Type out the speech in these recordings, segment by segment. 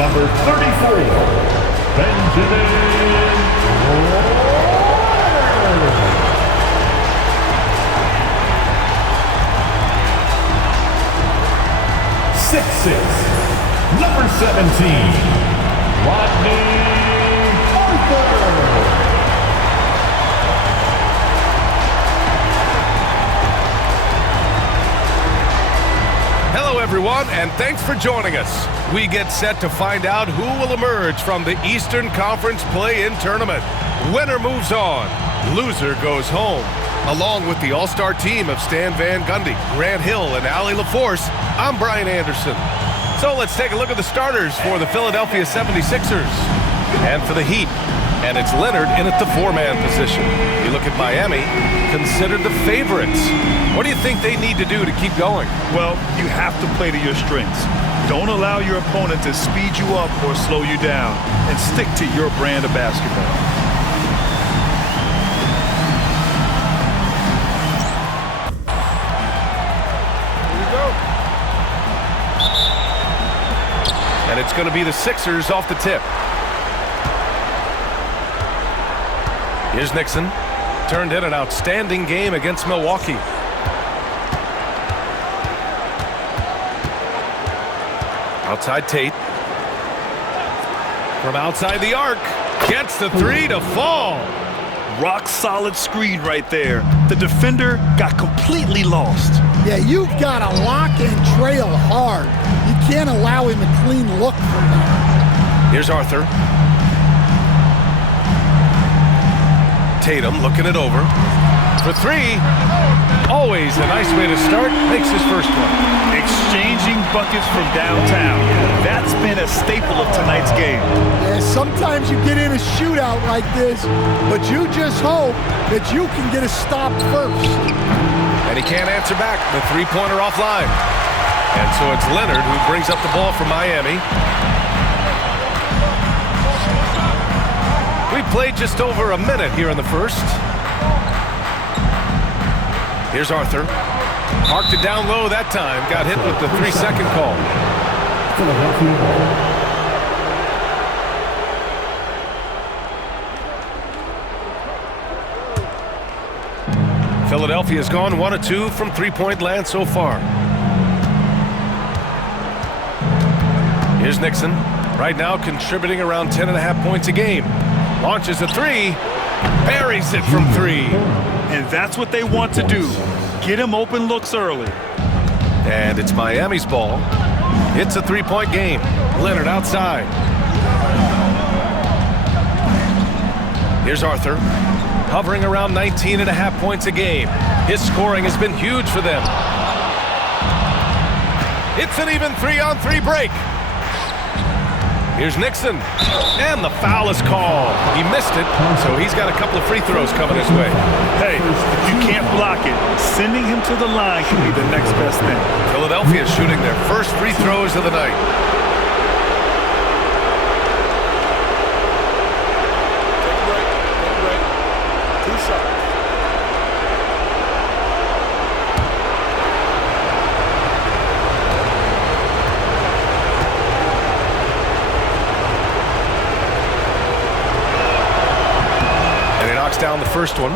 Number 34, Benjamin. 6'6", number 17, Rodney Arthur. Hello everyone, and thanks for joining us. We get set to find out who will emerge from the Eastern Conference Play-In Tournament. Winner moves on, loser goes home. Along with the all-star team of Stan Van Gundy, Grant Hill, and Allie LaForce, I'm Brian Anderson. So let's take a look at the starters for the Philadelphia 76ers. And for the Heat, and it's Leonard in at the four-man position. You look at Miami, considered the favorites. What do you think they need to do to keep going? Well, you have to play to your strengths. Don't allow your opponent to speed you up or slow you down, and stick to your brand of basketball. And it's going to be the Sixers off the tip. Here's Nixon. Turned in an outstanding game against Milwaukee. Outside Tate. From outside the arc. Gets the three to fall. Rock solid screen right there. The defender got completely lost. Yeah, you've got to lock and trail hard. You can't allow him a clean look from that. Here's Arthur. Tatum looking it over. For three. Always a nice way to start. Makes his first one. Exchanging buckets from downtown. That's been a staple of tonight's game. Yeah, sometimes you get in a shootout like this, but you just hope that you can get a stop first. And he can't answer back. The three-pointer offline. And so it's Leonard who brings up the ball for Miami. We played just over a minute here in the first. Here's Arthur. Marked it down low that time. Got hit with the 3-second call. Philadelphia's gone 1 of 2 from three-point land so far. Here's Nixon. Right now contributing around 10.5 points a game. Launches a three. Buries it from three. And that's what they want to do. Get him open looks early. And it's Miami's ball. It's a three-point game. Leonard outside. Here's Arthur. Hovering around 19.5 points a game. His scoring has been huge for them. It's an even 3-on-3 break. Here's Nixon. And the foul is called. He missed it, so he's got a couple of free throws coming his way. Hey, if you can't block it, sending him to the line can be the next best thing. Philadelphia is shooting their first free throws of the night. Take a break. 2 shots. Down the first one.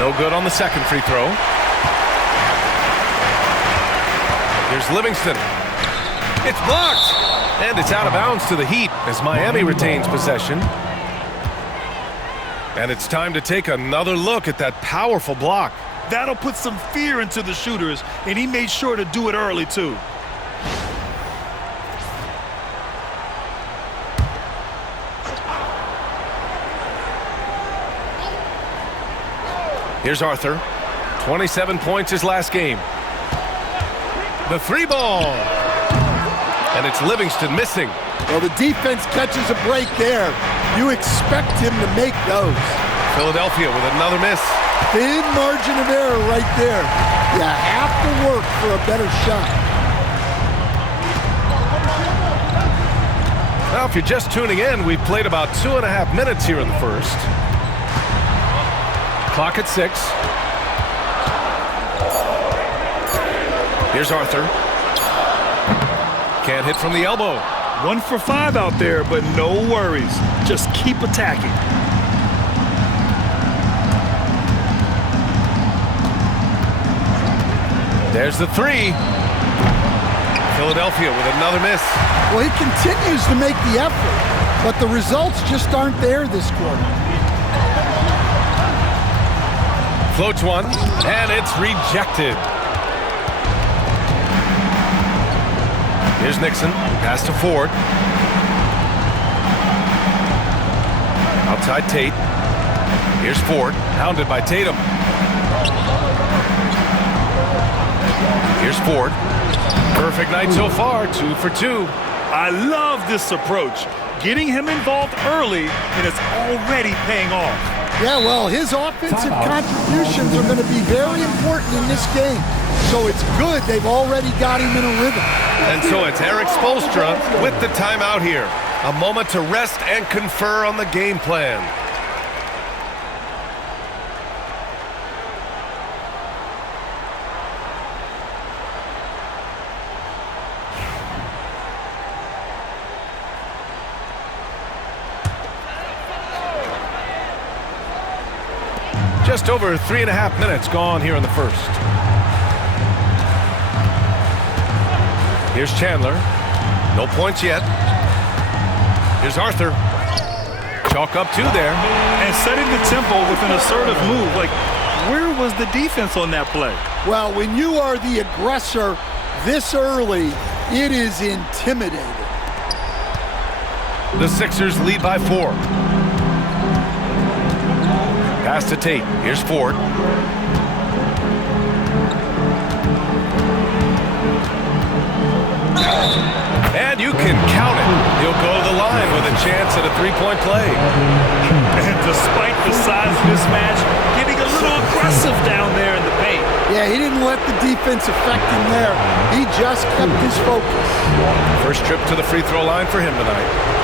No good on the second free throw. Here's Livingston. It's blocked, and it's out of bounds to the Heat as Miami retains possession. And it's time to take another look at that powerful block. That'll put some fear into the shooters, and he made sure to do it early, too. Here's Arthur. 27 points his last game. The three ball. And it's Livingston missing. Well, the defense catches a break there. You expect him to make those. Philadelphia with another miss. Thin margin of error right there. You have to work for a better shot. Now, if you're just tuning in, we've played about 2.5 minutes here in the first. Clock at 6. Here's Arthur. Can't hit from the elbow. 1 for 5 out there, but no worries. Just keep attacking. There's the 3. Philadelphia with another miss. Well, he continues to make the effort, but the results just aren't there this quarter. Floats one, and it's rejected. Here's Nixon. Pass to Ford. Outside Tate. Here's Ford. Hounded by Tatum. Here's Ford. Perfect night so far. 2 for 2. I love this approach. Getting him involved early, and it's already paying off. Yeah, well, his offensive contributions are going to be very important in this game. So it's good they've already got him in a rhythm. And so it's Eric Spoelstra with the timeout here. A moment to rest and confer on the game plan. Just over 3.5 minutes gone here in the first. Here's Chandler. No points yet. Here's Arthur. Chalk up 2 there. And setting the tempo with an assertive move. Like, where was the defense on that play? Well, when you are the aggressor this early, it is intimidating. The Sixers lead by 4. Pass to Tate. Here's Ford. And you can count it. He'll go to the line with a chance at a 3-point play. And despite the size mismatch, getting a little aggressive down there in the paint. Yeah, he didn't let the defense affect him there. He just kept his focus. First trip to the free throw line for him tonight.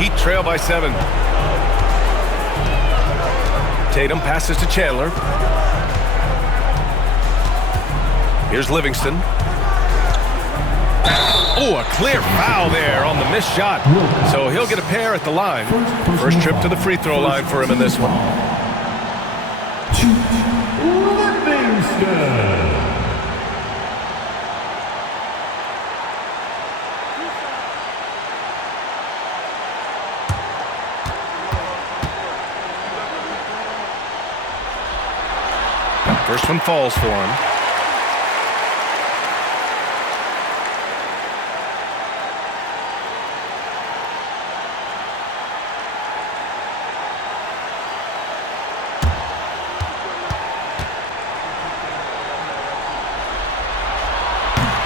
Heat trail by 7. Tatum passes to Chandler. Here's Livingston. Oh, a clear foul there on the missed shot. So he'll get a pair at the line. First trip to the free throw line for him in this one. Livingston. First one falls for him.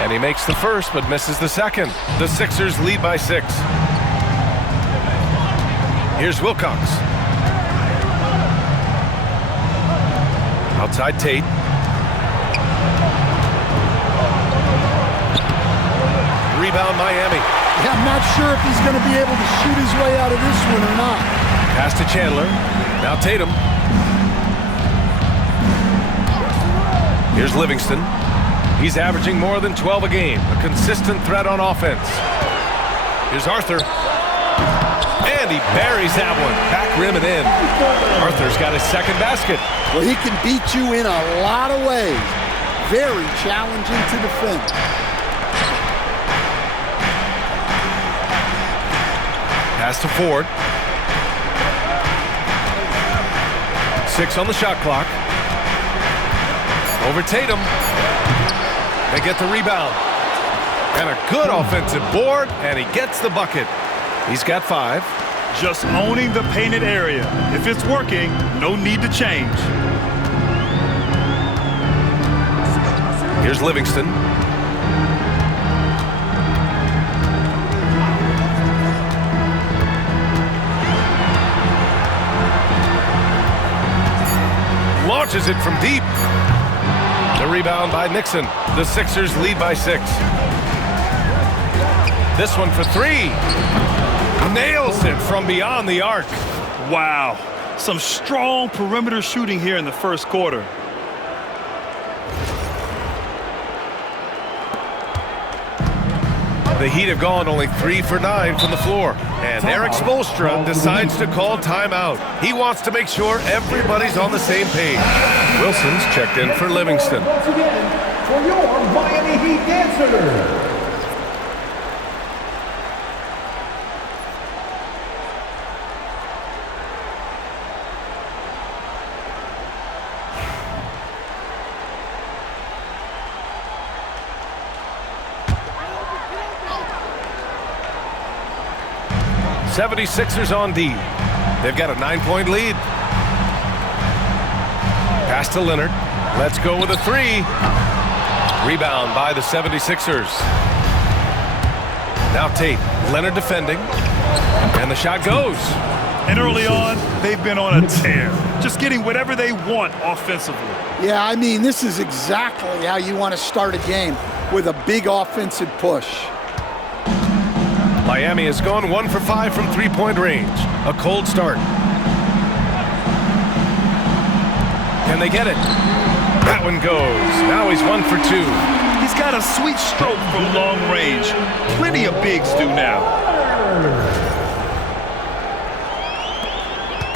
And he makes the first, but misses the second. The Sixers lead by 6. Here's Wilcox. Outside Tate. Rebound Miami. Yeah, I'm not sure if he's going to be able to shoot his way out of this one or not. Pass to Chandler. Now Tatum. Here's Livingston. He's averaging more than 12 a game. A consistent threat on offense. Here's Arthur. And he buries that one. Back rim and in. Arthur's got his second basket. Well, he can beat you in a lot of ways. Very challenging to defend. Pass to Ford. 6 on the shot clock. Over Tatum. They get the rebound. And a good offensive board, and he gets the bucket. He's got 5. Just owning the painted area. If it's working, no need to change. Here's Livingston. Launches it from deep. The rebound by Nixon. The Sixers lead by 6. This one for 3. Nails it from beyond the arc. Wow. Some strong perimeter shooting here in the first quarter. The Heat have gone only 3 for 9 from the floor. And Eric Spoelstra decides to call timeout. He wants to make sure everybody's on the same page. Wilson's checked in for Livingston. Once again, for your Miami Heat answer. '76ers on D. They've got a 9-point lead. Pass to Leonard. Let's go with a 3. Rebound by the 76ers. Now Tate. Leonard defending. And the shot goes. And early on, they've been on a tear. Just getting whatever they want offensively. Yeah, I mean, this is exactly how you want to start a game, with a big offensive push. Miami has gone 1 for 5 from 3-point range. A cold start. Can they get it? That one goes. Now he's 1 for 2. He's got a sweet stroke from long range. Plenty of bigs do now.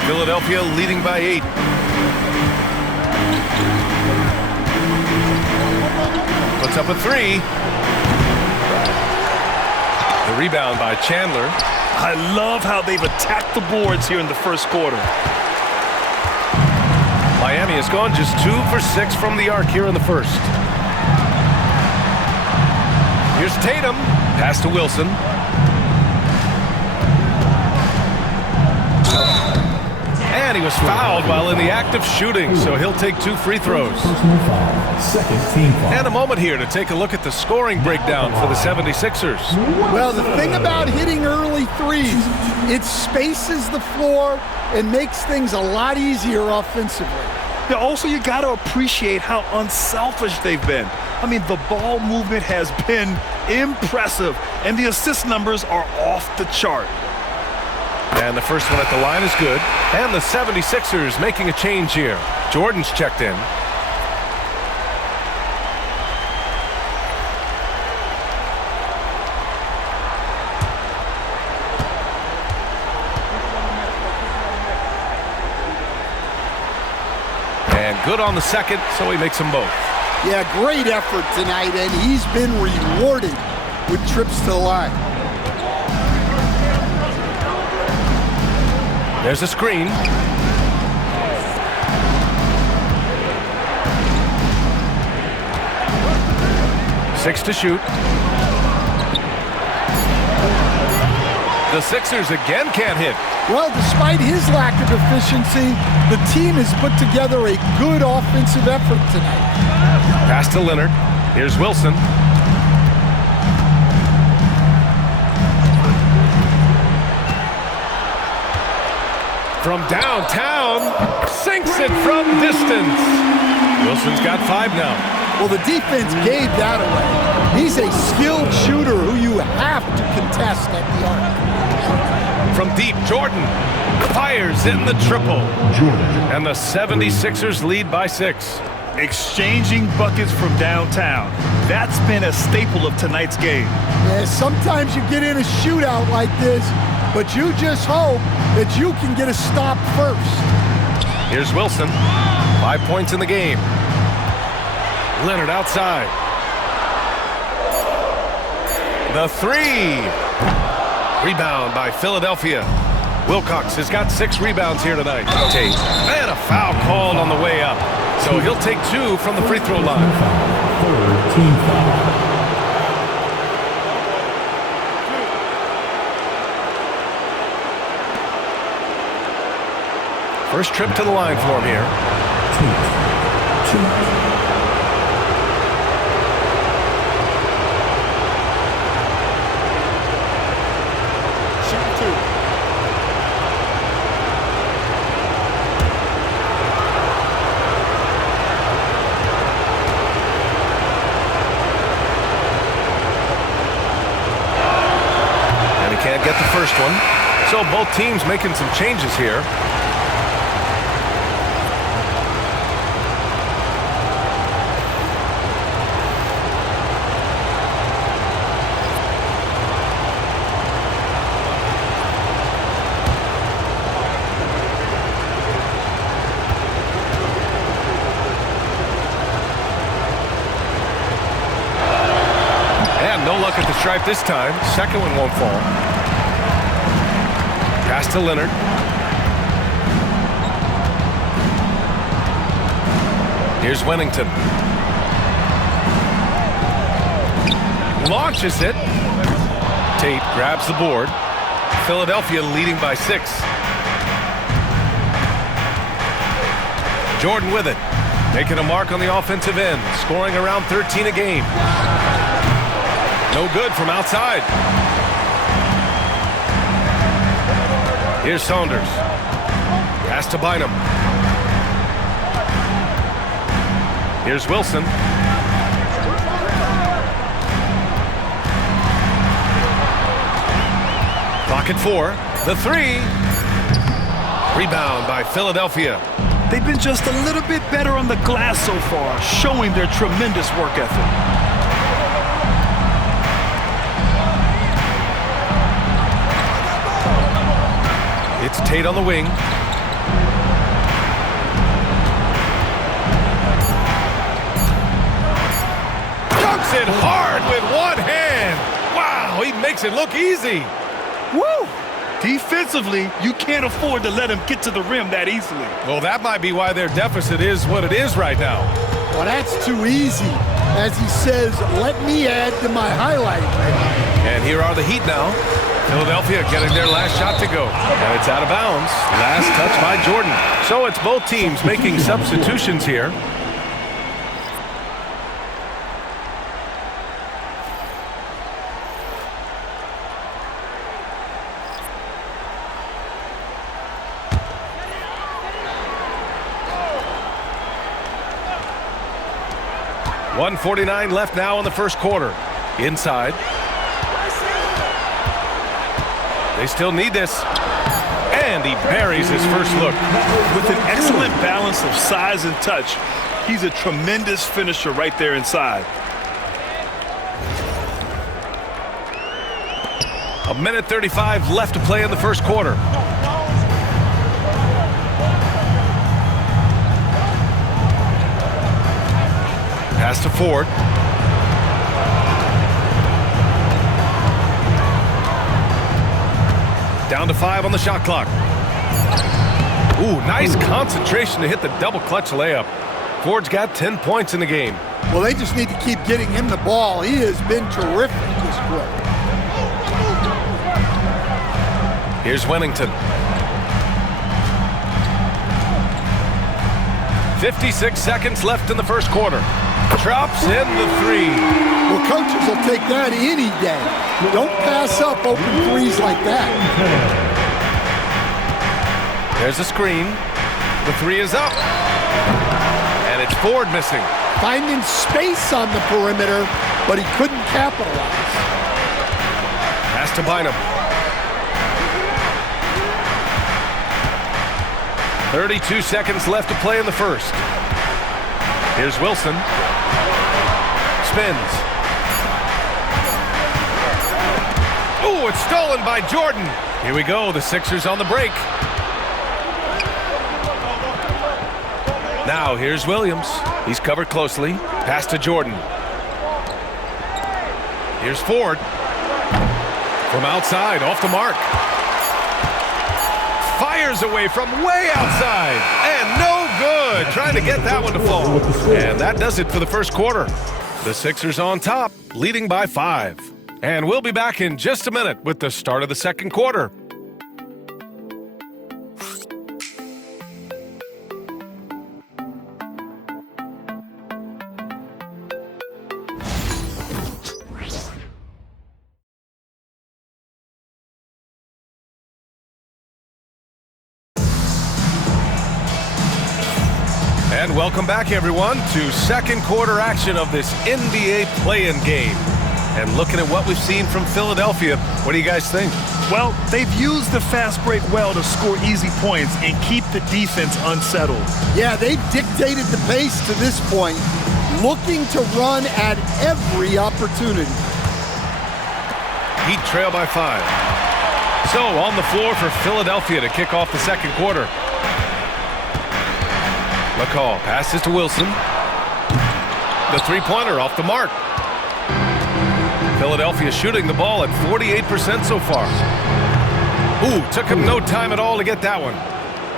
Philadelphia leading by 8. Puts up a 3. The rebound by Chandler. I love how they've attacked the boards here in the first quarter. Miami has gone just 2 for 6 from the arc here in the first. Here's Tatum. Pass to Wilson. And he was fouled while in the act of shooting, so he'll take 2 free throws. Personal foul. Second team foul. And a moment here to take a look at the scoring breakdown for the 76ers. Well, the thing about hitting early threes, it spaces the floor and makes things a lot easier offensively. Yeah, also, you got to appreciate how unselfish they've been. I mean, the ball movement has been impressive, and the assist numbers are off the chart. And the first one at the line is good. And the 76ers making a change here. Jordan's checked in. And good on the second, so he makes them both. Yeah, great effort tonight, and he's been rewarded with trips to the line. There's a screen. Six to shoot. The Sixers again can't hit. Well, despite his lack of efficiency, the team has put together a good offensive effort tonight. Pass to Leonard. Here's Wilson. From downtown, sinks it from distance. Wilson's got 5 now. Well, the defense gave that away. He's a skilled shooter who you have to contest at the arc. From deep, Jordan fires in the triple. And the 76ers lead by 6. Exchanging buckets from downtown. That's been a staple of tonight's game. Yeah, sometimes you get in a shootout like this, but you just hope that you can get a stop first. Here's Wilson. 5 points in the game. Leonard outside. The 3. Rebound by Philadelphia. Wilcox has got 6 rebounds here tonight. Tate. And a foul called on the way up. So he'll take 2 from the free throw line. Third team foul. First trip to the line for him here. Shooting 2. And he can't get the first one. So both teams making some changes here. No luck at the stripe this time. Second one won't fall. Pass to Leonard. Here's Wennington. Launches it. Tate grabs the board. Philadelphia leading by 6. Jordan with it. Making a mark on the offensive end. Scoring around 13 a game. No good from outside. Here's Saunders. Pass to Bynum. Here's Wilson. Clock at 4. The 3. Rebound by Philadelphia. They've been just a little bit better on the glass so far, showing their tremendous work ethic. It's Tate on the wing. Dunks it hard with one hand. Wow, he makes it look easy. Woo! Defensively, you can't afford to let him get to the rim that easily. Well, that might be why their deficit is what it is right now. Well, that's too easy. As he says, let me add to my highlight reel. And here are the Heat now. Philadelphia getting their last shot to go. And it's out of bounds. Last touch by Jordan. So it's both teams making substitutions here. .149 left now in the first quarter. Inside. They still need this. And he buries his first look. With an excellent balance of size and touch, he's a tremendous finisher right there inside. A minute 35 left to play in the first quarter. Pass to Ford. Down to 5 on the shot clock. Ooh, nice concentration to hit the double clutch layup. Ford's got 10 points in the game. Well, they just need to keep getting him the ball. He has been terrific this quarter. Here's Wennington. 56 seconds left in the first quarter. Drops in the 3. Well, coaches will take that any day. Don't pass up open threes like that. There's a screen. The 3 is up. And it's Ford missing. Finding space on the perimeter, but he couldn't capitalize. Pass to Bynum. 32 seconds left to play in the first. Here's Wilson. Spins. Oh, it's stolen by Jordan. Here we go, the Sixers on the break. Now here's Williams. He's covered closely. Pass to Jordan. Here's Ford. From outside, off the mark. Fires away from way outside. And no good. Trying to get that one to fall. And that does it for the first quarter. The Sixers on top, leading by 5. And we'll be back in just a minute with the start of the second quarter. And welcome back, everyone, to second quarter action of this NBA play-in game. And looking at what we've seen from Philadelphia, what do you guys think? Well, they've used the fast break well to score easy points and keep the defense unsettled. Yeah, they've dictated the pace to this point, looking to run at every opportunity. Heat trail by 5. So on the floor for Philadelphia to kick off the second quarter. McCall passes to Wilson. The three-pointer off the mark. Philadelphia shooting the ball at 48% so far. Ooh, took him no time at all to get that one.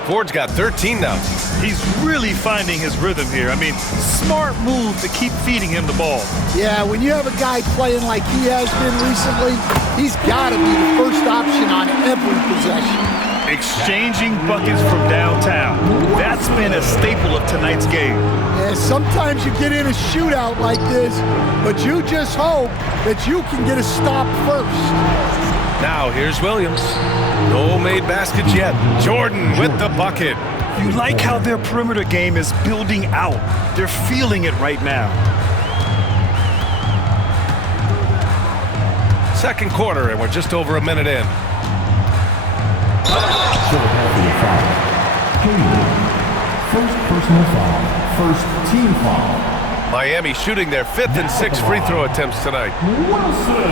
Ford's got 13 now. He's really finding his rhythm here. I mean, smart move to keep feeding him the ball. Yeah, when you have a guy playing like he has been recently, he's got to be the first option on every possession. Exchanging buckets from downtown. That's been a staple of tonight's game. Yeah, sometimes you get in a shootout like this, but you just hope that you can get a stop first. Now here's Williams. No made baskets yet. Jordan with the bucket. You like how their perimeter game is building out. They're feeling it right now. Second quarter, and we're just over a minute in. Philadelphia foul. First personal foul. First team foul. Miami shooting their 5th and 6th free throw attempts tonight. Wilson.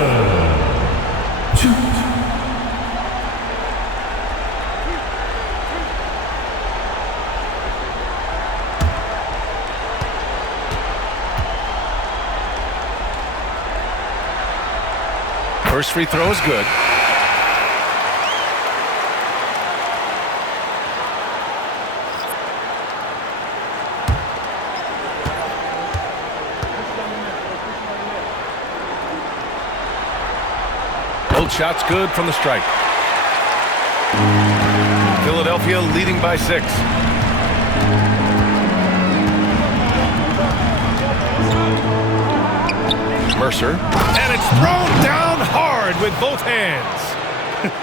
Shoot. First free throw is good. Both shots good from the strike. Philadelphia leading by 6. Mercer. And it's thrown down hard with both hands.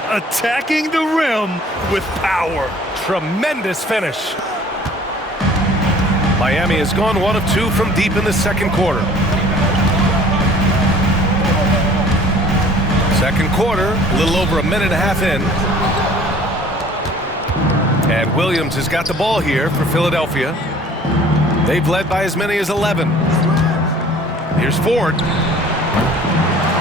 Attacking the rim with power. Tremendous finish. Miami has gone 1 of 2 from deep in the second quarter. Second quarter, a little over a minute and a half in. And Williams has got the ball here for Philadelphia. They've led by as many as 11. Here's Ford.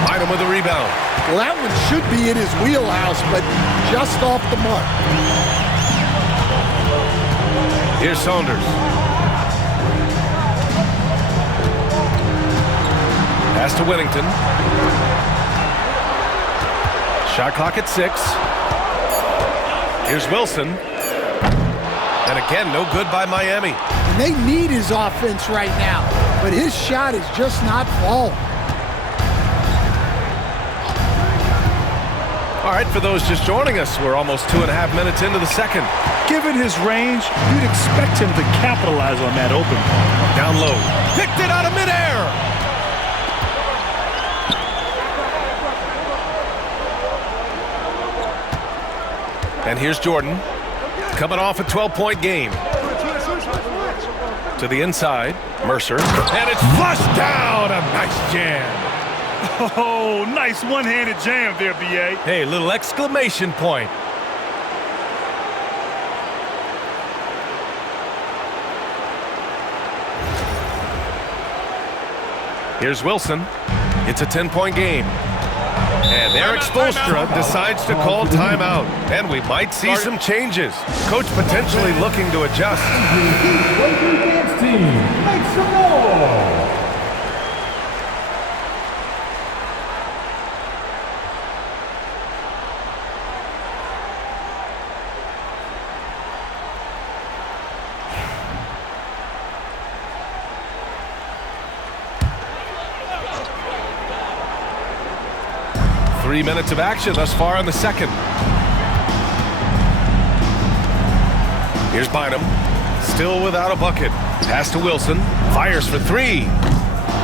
Bynum with a rebound. Well, that one should be in his wheelhouse, but just off the mark. Here's Saunders. Pass to Whittington. Shot clock at 6. Here's Wilson. And again, no good by Miami. And they need his offense right now, but his shot is just not falling. All right, for those just joining us, we're almost 2.5 minutes into the second. Given his range, you'd expect him to capitalize on that open. Down low. Picked it out of midair. And here's Jordan. Coming off a 12-point game. To the inside, Mercer. And it's flushed down. A nice jam. Oh, nice one-handed jam there, B.A. Hey, little exclamation point. Here's Wilson. It's a 10-point game. And Eric Spoelstra decides to call timeout. And we might see some changes. Coach potentially looking to adjust. Dance team, make some more. Three minutes of action thus far in the second. Here's Bynum. Still without a bucket. Pass to Wilson. Fires for 3.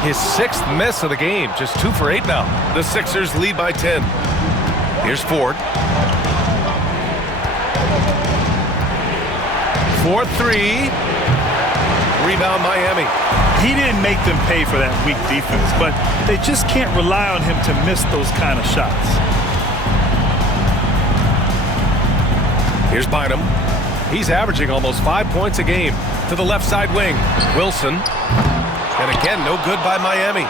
His 6th miss of the game. Just 2 for 8 now. The Sixers lead by 10. Here's Ford. 4-3. Rebound Miami. He didn't make them pay for that weak defense, but they just can't rely on him to miss those kind of shots. Here's Bynum. He's averaging almost 5 points a game. To the left side wing, Wilson. And again, no good by Miami.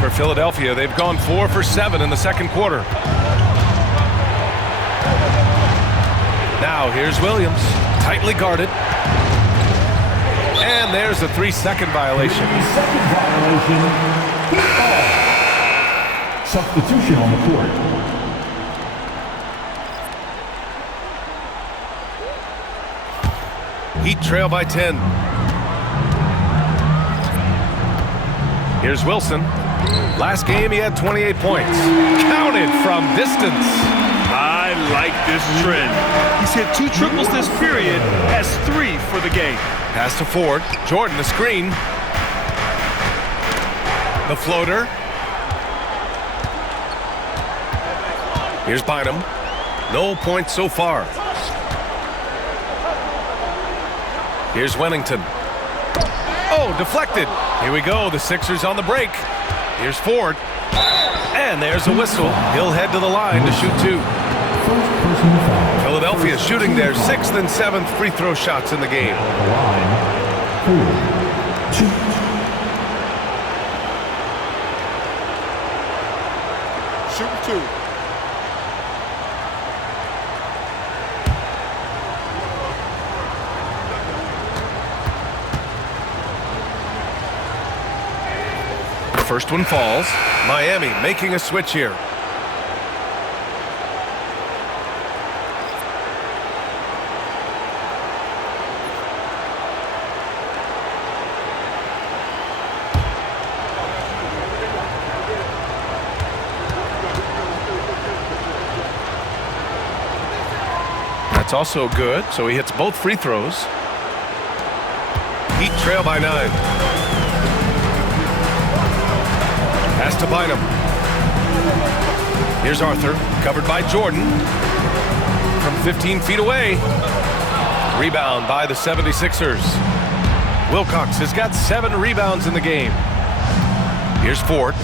For Philadelphia, they've gone 4 for 7 in the second quarter. Now here's Williams, tightly guarded. And there's a 3-second violation. 3-second violation. Substitution on the court. Heat trail by 10. Here's Wilson. Last game he had 28 points. Counted from distance. I like this trend. He's hit 2 triples this period, has 3 for the game. Pass to Ford. Jordan the screen. The floater. Here's Bynum. No points so far. Here's Wennington. Oh, deflected. Here we go. The Sixers on the break. Here's Ford. And there's a whistle. He'll head to the line to shoot 2. Philadelphia shooting their 6th and 7th free throw shots in the game. Shoot 2. First one falls. Miami making a switch here. That's also good, so he hits both free throws. Heat trail by 9. Pass to Bynum. Here's Arthur, covered by Jordan. From 15 feet away. Rebound by the 76ers. Wilcox has got 7 rebounds in the game. Here's Ford.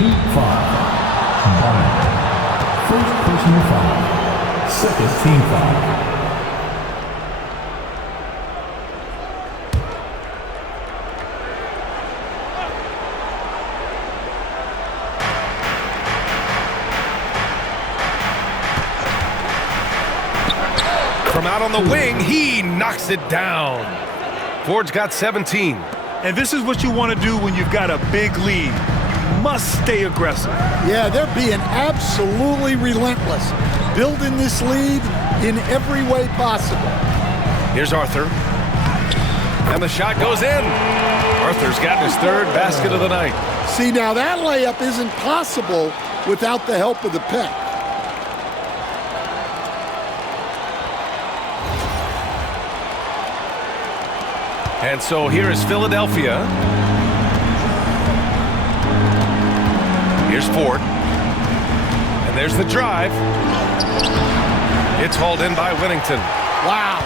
Heat 5. First personal foul. Second team foul. From out on the wing, he knocks it down. Ford's got 17. And this is what you want to do when you've got a big lead. You must stay aggressive. Yeah, they're being absolutely relentless, building this lead in every way possible. Here's Arthur. And the shot goes in. Arthur's gotten his 3rd basket of the night. See, now that layup isn't possible without the help of the pick. And so here is Philadelphia. Here's Ford. And there's the drive. It's hauled in by Wennington. Wow.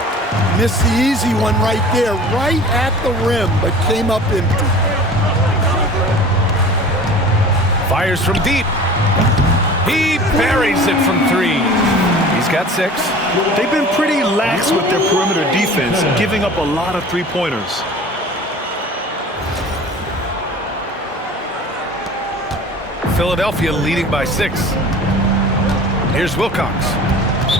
Missed the easy one right there, right at the rim, but came up empty. Fires from deep. He buries it from 3. He's got 6. They've been pretty lax with their perimeter defense, giving up a lot of 3-pointers. Philadelphia leading by 6. Here's Wilcox.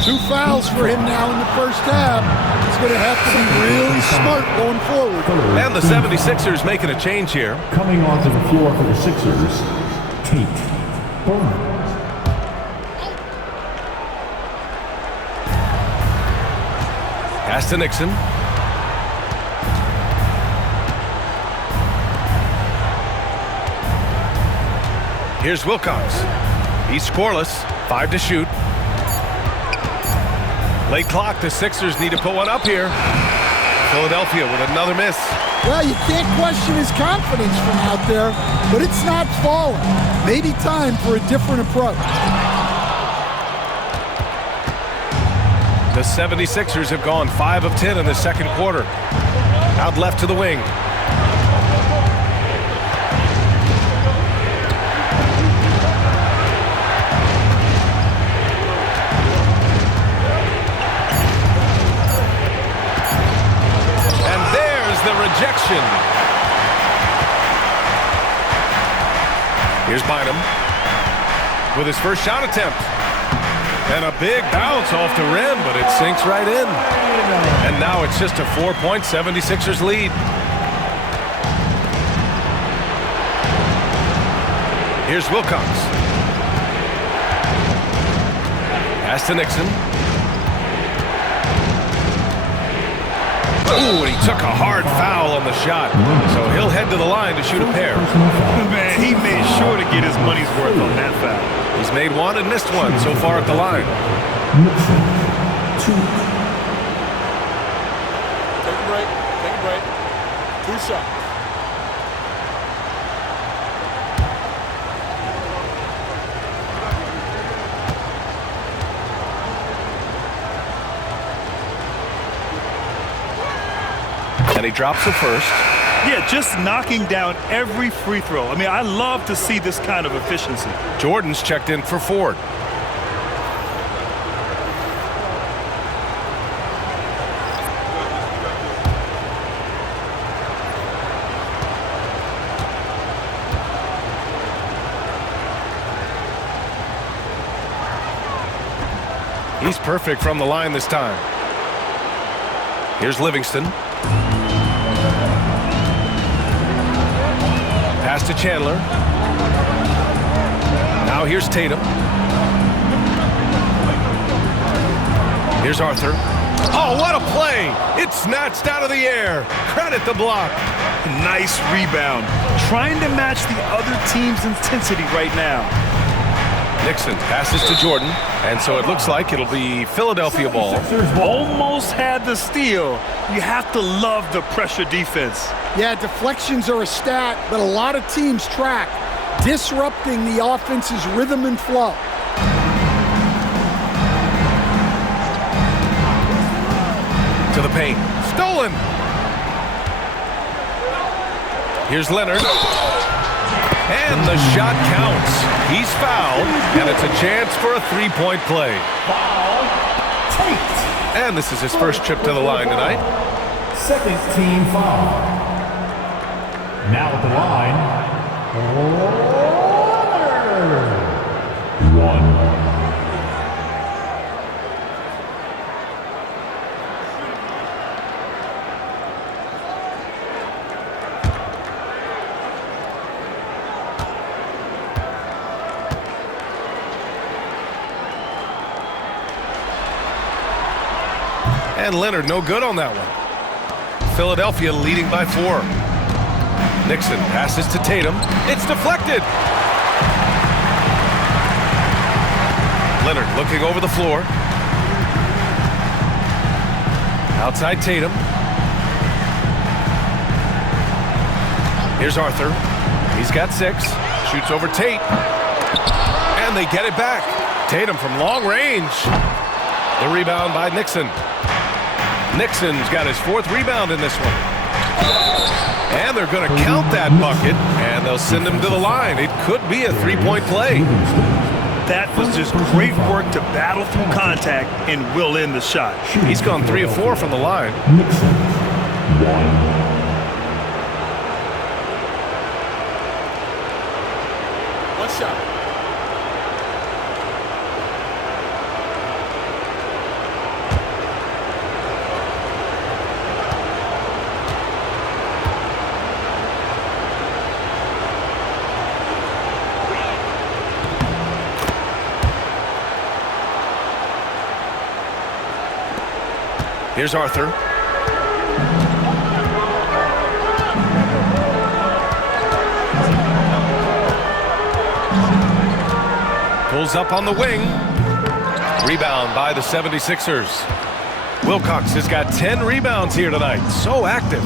2 fouls for him now in the first half. He's going to have to be really smart going forward. And the 76ers making a change here. Coming onto the floor for the Sixers, Tate Burner. Pass to Nixon. Here's Wilcox. He's scoreless. 5 to shoot. Late clock. The Sixers need to put one up here. Philadelphia with another miss. Well, you can't question his confidence from out there, but it's not falling. Maybe time for a different approach. The 76ers have gone 5 of 10 in the second quarter. Out left to the wing. And there's the rejection. Here's Bynum with his first shot attempt. And a big bounce off the rim, but it sinks right in. And now it's just a 4-point 76ers lead. Here's Wilcox. Pass to Nixon. Ooh, and he took a hard foul on the shot. So he'll head to the line to shoot a pair. Man, he made sure to get his money's worth on that foul. He's made one and missed one so far at the line. Nixon, 2. Take a break. Take a break. 2 shots. And he drops the first. Yeah, just knocking down every free throw. I mean, I love to see this kind of efficiency. Jordan's checked in for Ford. He's perfect from the line this time. Here's Livingston. Pass to Chandler. Now here's Tatum. Here's Arthur. Oh, what a play! It's snatched out of the air. Credit the block. Nice rebound. Trying to match the other team's intensity right now. Nixon passes to Jordan, and so it looks like it'll be Philadelphia ball. Almost had the steal. You have to love the pressure defense. Yeah, deflections are a stat that a lot of teams track, disrupting the offense's rhythm and flow. To the paint. Stolen! Here's Leonard. And the shot counts. He's fouled, and it's a chance for a three-point play. Foul. Tate. And this is his first trip to the line tonight. Second team foul. Now at the line, Leonard. 1. And Leonard no good on that one. Philadelphia leading by 4. Nixon passes to Tatum. It's deflected. Leonard looking over the floor. Outside Tatum. Here's Arthur. He's got 6. Shoots over Tate. And they get it back. Tatum from long range. The rebound by Nixon. Nixon's got his 4th rebound in this one. And they're going to count that bucket, and they'll send him to the line. It could be a 3-point play. That was just great work to battle through contact and will in the shot. He's gone 3 of 4 from the line. Nixon, 1. 1 shot. Here's Arthur. Pulls up on the wing. Rebound by the 76ers. Wilcox has got 10 rebounds here tonight. So active.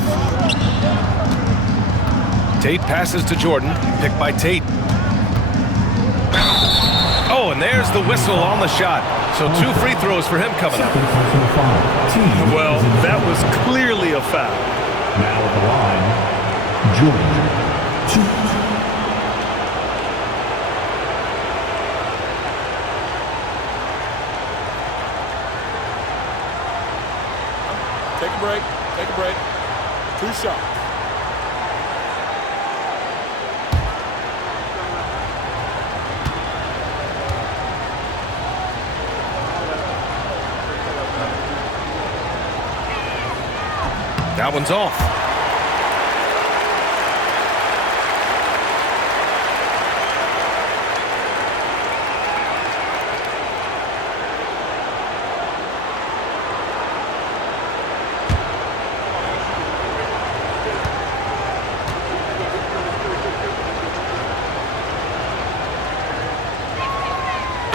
Tate passes to Jordan. Picked by Tate. Oh, and there's the whistle on the shot. So 2 free throws for him coming up. Second personal foul. Team Well, is in that was clearly a foul. Now at the line, Jordan. 2. Take a break. Take a break. 2 shots. That one's off.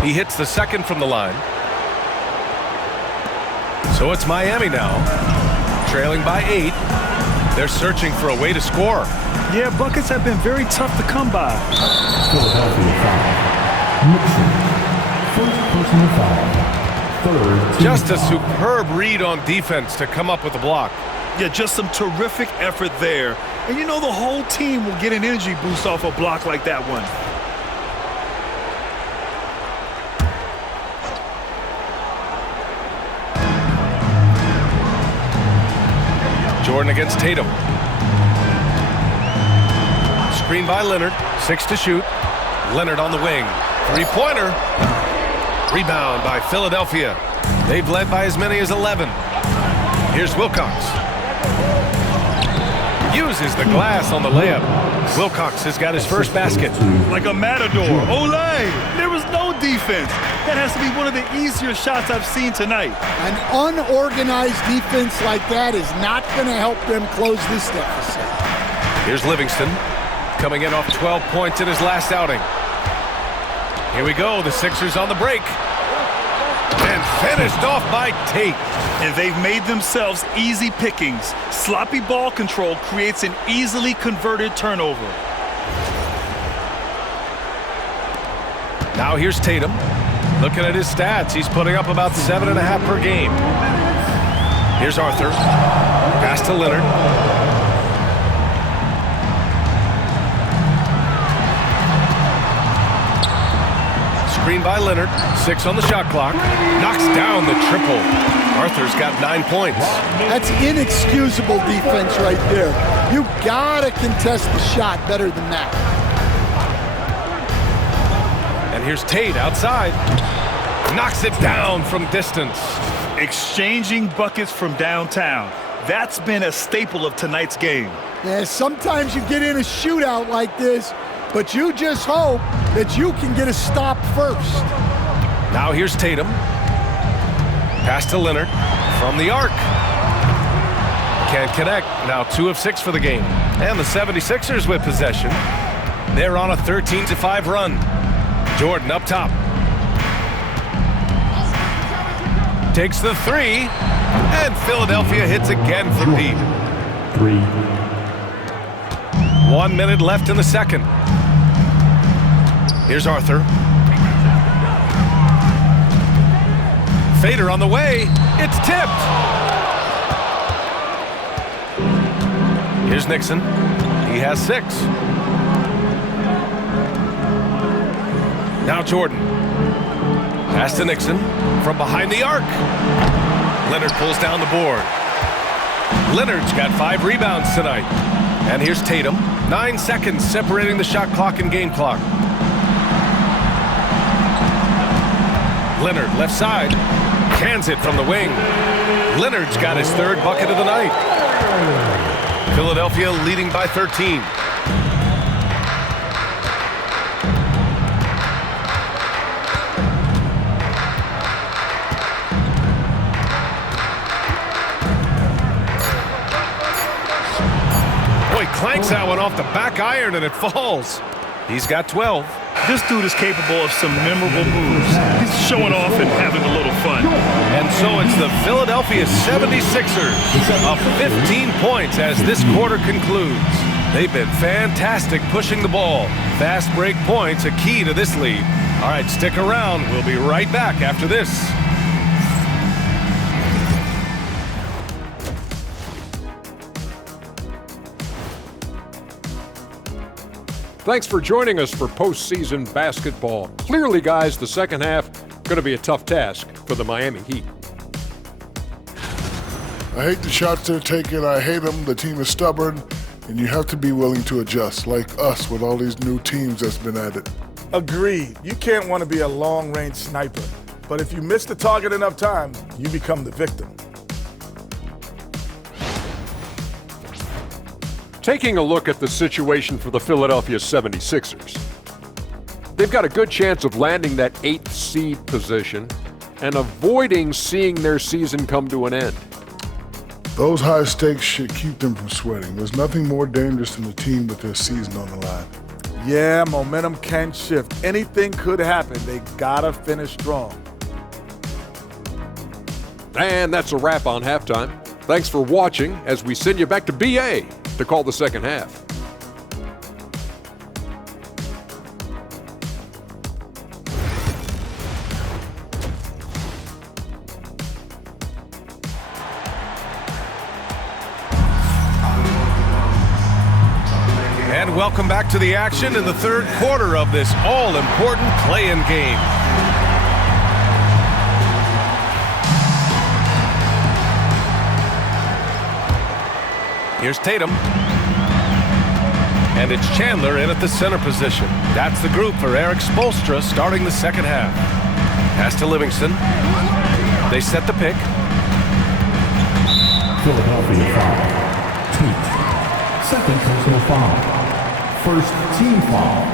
He hits the second from the line. So it's Miami now, trailing by 8. They're searching for a way to score. Yeah, buckets have been very tough to come by. Philadelphia foul. Nixon. First personal foul. Third. Team Just a foul. superb read on defense to come up with the block. Yeah, just some terrific effort there. And you know the whole team will get an energy boost off a block like that one. Jordan against Tatum. Screen by Leonard. 6 to shoot. Leonard on the wing. 3-pointer. Rebound by Philadelphia. They've led by as many as 11. Here's Wilcox. Uses the glass on the layup. Wilcox has got his first basket. Like a matador. Olay! There was no defense. That has to be one of the easier shots I've seen tonight. An unorganized defense like that is not going to help them close this deficit. Here's Livingston, coming in off 12 points in his last outing. Here we go, the Sixers on the break. And finished off by Tate. And they've made themselves easy pickings. Sloppy ball control creates an easily converted turnover. Now here's Tatum. Looking at his stats, he's putting up about 7.5 per game. Here's Arthur. Pass to Leonard. Screen by Leonard. 6 on the shot clock. Knocks down the triple. Arthur's got 9 points. That's inexcusable defense right there. You gotta contest the shot better than that. And here's Tate outside. Knocks it down from distance. Exchanging buckets from downtown. That's been a staple of tonight's game. Yeah, sometimes you get in a shootout like this, but you just hope that you can get a stop first. Now here's Tatum. Pass to Leonard from the arc. Can't connect. Now 2 of 6 for the game. And the 76ers with possession. They're on a 13-5 run. Jordan up top. Takes the 3. And Philadelphia hits again from deep. 3. 1 minute left in the second. Here's Arthur. Fader on the way. It's tipped. Here's Nixon. He has 6. Now Jordan. Pass to Nixon from behind the arc. Leonard pulls down the board. Leonard's got 5 rebounds tonight. And here's Tatum. 9 seconds separating the shot clock and game clock. Leonard left side. Cans it from the wing. Leonard's got his 3rd bucket of the night. Philadelphia leading by 13. Boy, clanks that one off the back iron and it falls. He's got 12. This dude is capable of some memorable moves. He's showing off and having a little fun. And so it's the Philadelphia 76ers up 15 points as this quarter concludes. They've been fantastic pushing the ball. Fast break points a key to this lead. All right, stick around. We'll be right back after this. Thanks for joining us for postseason basketball. Clearly, guys, the second half going to be a tough task for the Miami Heat. I hate the shots they're taking. I hate them. The team is stubborn, and you have to be willing to adjust, like us with all these new teams that's been added. Agreed. You can't want to be a long-range sniper. But if you miss the target enough times, you become the victim. Taking a look at the situation for the Philadelphia 76ers. They've got a good chance of landing that 8th seed position and avoiding seeing their season come to an end. Those high stakes should keep them from sweating. There's nothing more dangerous than a team with their season on the line. Yeah, momentum can shift. Anything could happen. They gotta finish strong. And that's a wrap on halftime. Thanks for watching as we send you back to BA to call the second half. And welcome back to the action in the third quarter of this all-important play-in game. Here's Tatum. And it's Chandler in at the center position. That's the group for Eric Spoelstra starting the second half. Pass to Livingston. They set the pick. Philadelphia foul. Tate. Second personal foul. First team foul.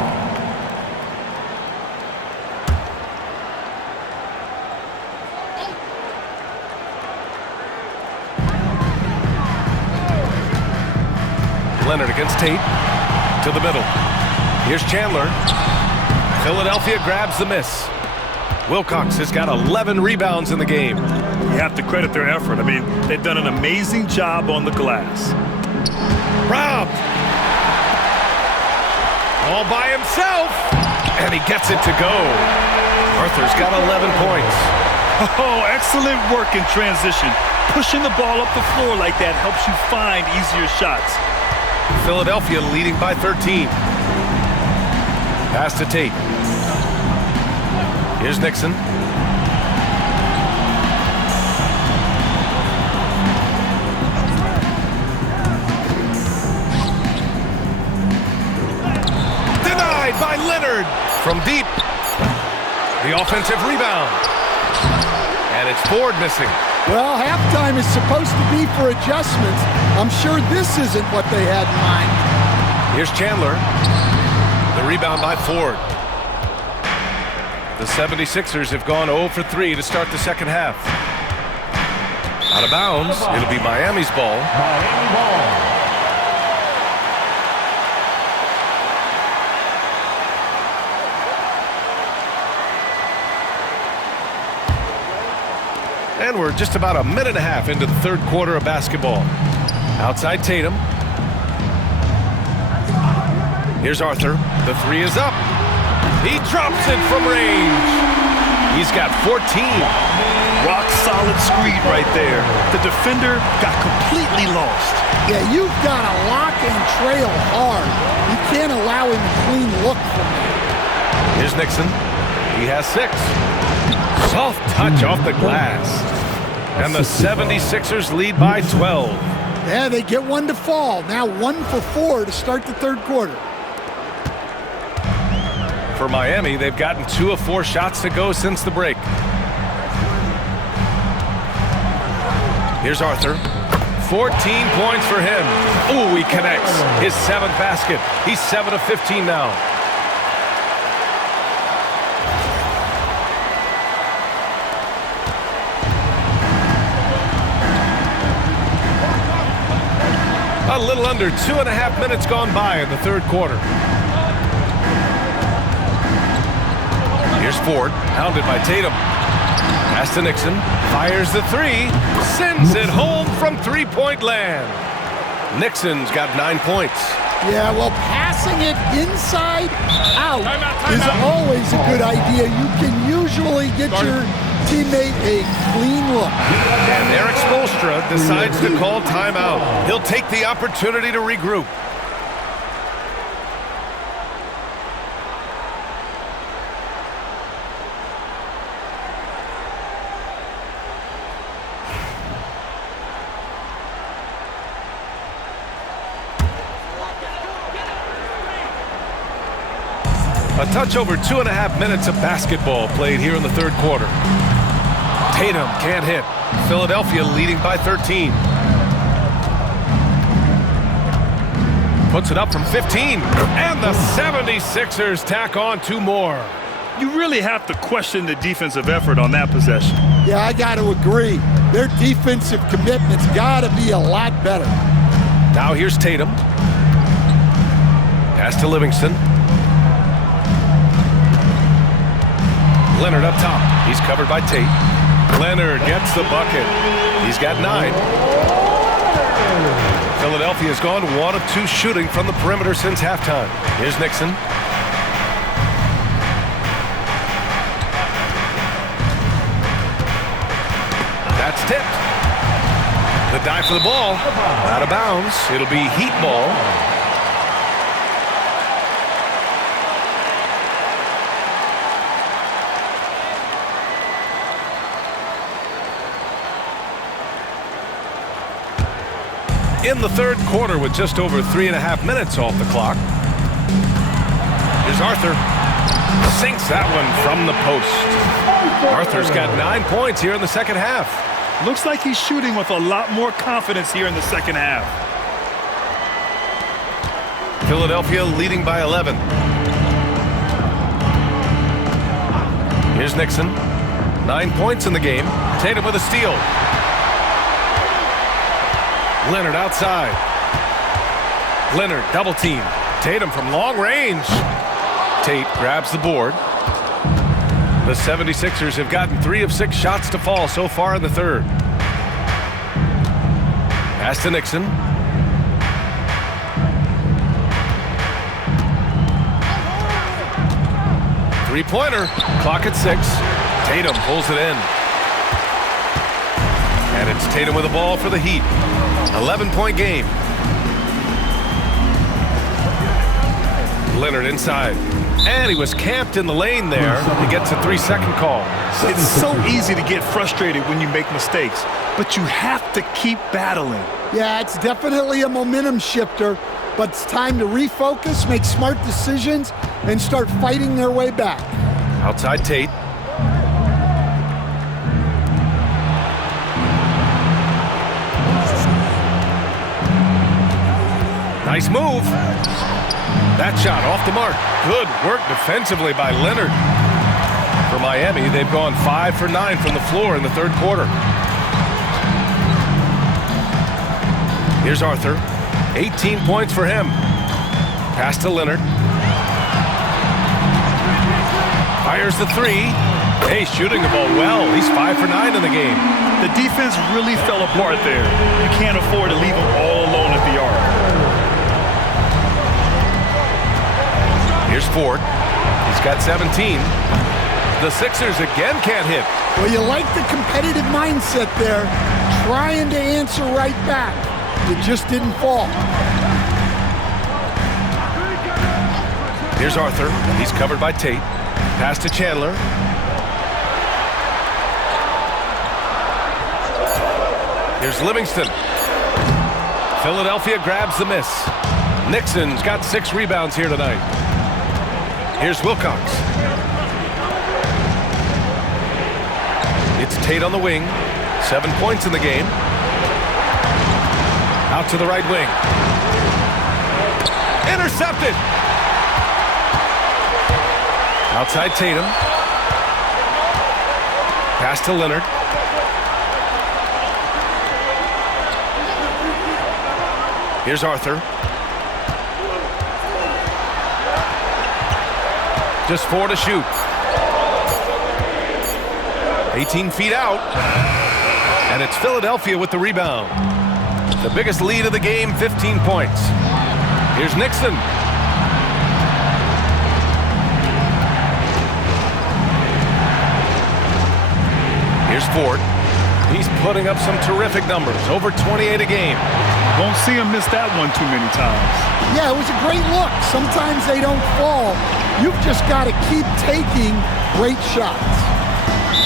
Leonard against Tate. To the middle. Here's Chandler. Philadelphia grabs the miss. Wilcox has got 11 rebounds in the game. You have to credit their effort. I mean, they've done an amazing job on the glass. Robbed. All by himself. And he gets it to go. Arthur's got 11 points. Oh, excellent work in transition. Pushing the ball up the floor like that helps you find easier shots. Philadelphia leading by 13. Pass to Tate. Here's Nixon. Denied by Leonard from deep. The offensive rebound. And it's Ford missing. Well, halftime is supposed to be for adjustments. I'm sure this isn't what they had in mind. Here's Chandler. The rebound by Ford. The 76ers have gone 0 for 3 to start the second half. Out of bounds. It'll be Miami's ball. Miami ball. And we're just about a minute and a half into the third quarter of basketball. Outside Tatum. Here's Arthur. The three is up. He drops it from range. He's got 14. Rock solid screen right there. The defender got completely lost. Yeah, you've got to lock and trail hard. You can't allow him a clean look from there. Here's Nixon. He has 6. Soft touch off the glass. And the 76ers lead by 12. Yeah, they get one to fall. Now 1 for 4 to start the third quarter. For Miami, they've gotten 2 of 4 shots to go since the break. Here's Arthur. 14 points for him. Ooh, he connects. His 7th basket. He's 7 of 15 now. A little under 2.5 minutes gone by in the third quarter. Here's Ford, hounded by Tatum. Pass to Nixon, fires the 3, sends it home from three-point land. Nixon's got 9 points. Yeah, well, passing it inside out is always a good idea. You can usually get your teammate a clean look. And Eric Spoelstra decides to call timeout. He'll take the opportunity to regroup. A touch over 2.5 minutes of basketball played here in the third quarter. Tatum can't hit. Philadelphia leading by 13. Puts it up from 15. And the 76ers tack on 2 more. You really have to question the defensive effort on that possession. Yeah, I got to agree. Their defensive commitment's got to be a lot better. Now here's Tatum. Pass to Livingston. Leonard up top. He's covered by Tate. Leonard gets the bucket. He's got 9. Philadelphia's gone 1 of 2 shooting from the perimeter since halftime. Here's Nixon. That's tipped. The dive for the ball. Out of bounds. It'll be Heat ball. In the third quarter with just over 3.5 minutes off the clock. Here's Arthur. Sinks that one from the post. Arthur's got 9 points here in the second half. Looks like he's shooting with a lot more confidence here in the second half. Philadelphia leading by 11. Here's Nixon. 9 points in the game. Tatum with a steal. Leonard outside. Leonard double team. Tatum from long range. Tate grabs the board. The 76ers have gotten 3 of 6 shots to fall so far in the third. Pass to Nixon. Three-pointer. Clock at 6. Tatum pulls it in. And it's Tatum with the ball for the Heat. 11-point game. Leonard inside. And he was camped in the lane there. He gets a 3-second call. It's so easy to get frustrated when you make mistakes, but you have to keep battling. Yeah, it's definitely a momentum shifter, but it's time to refocus, make smart decisions, and start fighting their way back. Outside Tate. Nice move. That shot off the mark. Good work defensively by Leonard. For Miami, they've gone 5 for 9 from the floor in the third quarter. Here's Arthur. 18 points for him. Pass to Leonard. Fires the 3. Hey, shooting the ball well. He's 5 for 9 in the game. The defense really fell apart there. You can't afford to leave them all alone at the arc. Here's Ford. He's got 17. The Sixers again can't hit. Well, you like the competitive mindset there, trying to answer right back. It just didn't fall. Here's Arthur. He's covered by Tate. Pass to Chandler. Here's Livingston. Philadelphia grabs the miss. Nixon's got 6 rebounds here tonight. Here's Wilcox. It's Tate on the wing. 7 points in the game. Out to the right wing. Intercepted. Outside Tatum. Pass to Leonard. Here's Arthur. Just 4 to shoot. 18 feet out. And it's Philadelphia with the rebound. The biggest lead of the game, 15 points. Here's Nixon. Here's Ford. He's putting up some terrific numbers, over 28 a game. Won't see him miss that one too many times. Yeah, it was a great look. Sometimes they don't fall. You've just got to keep taking great shots.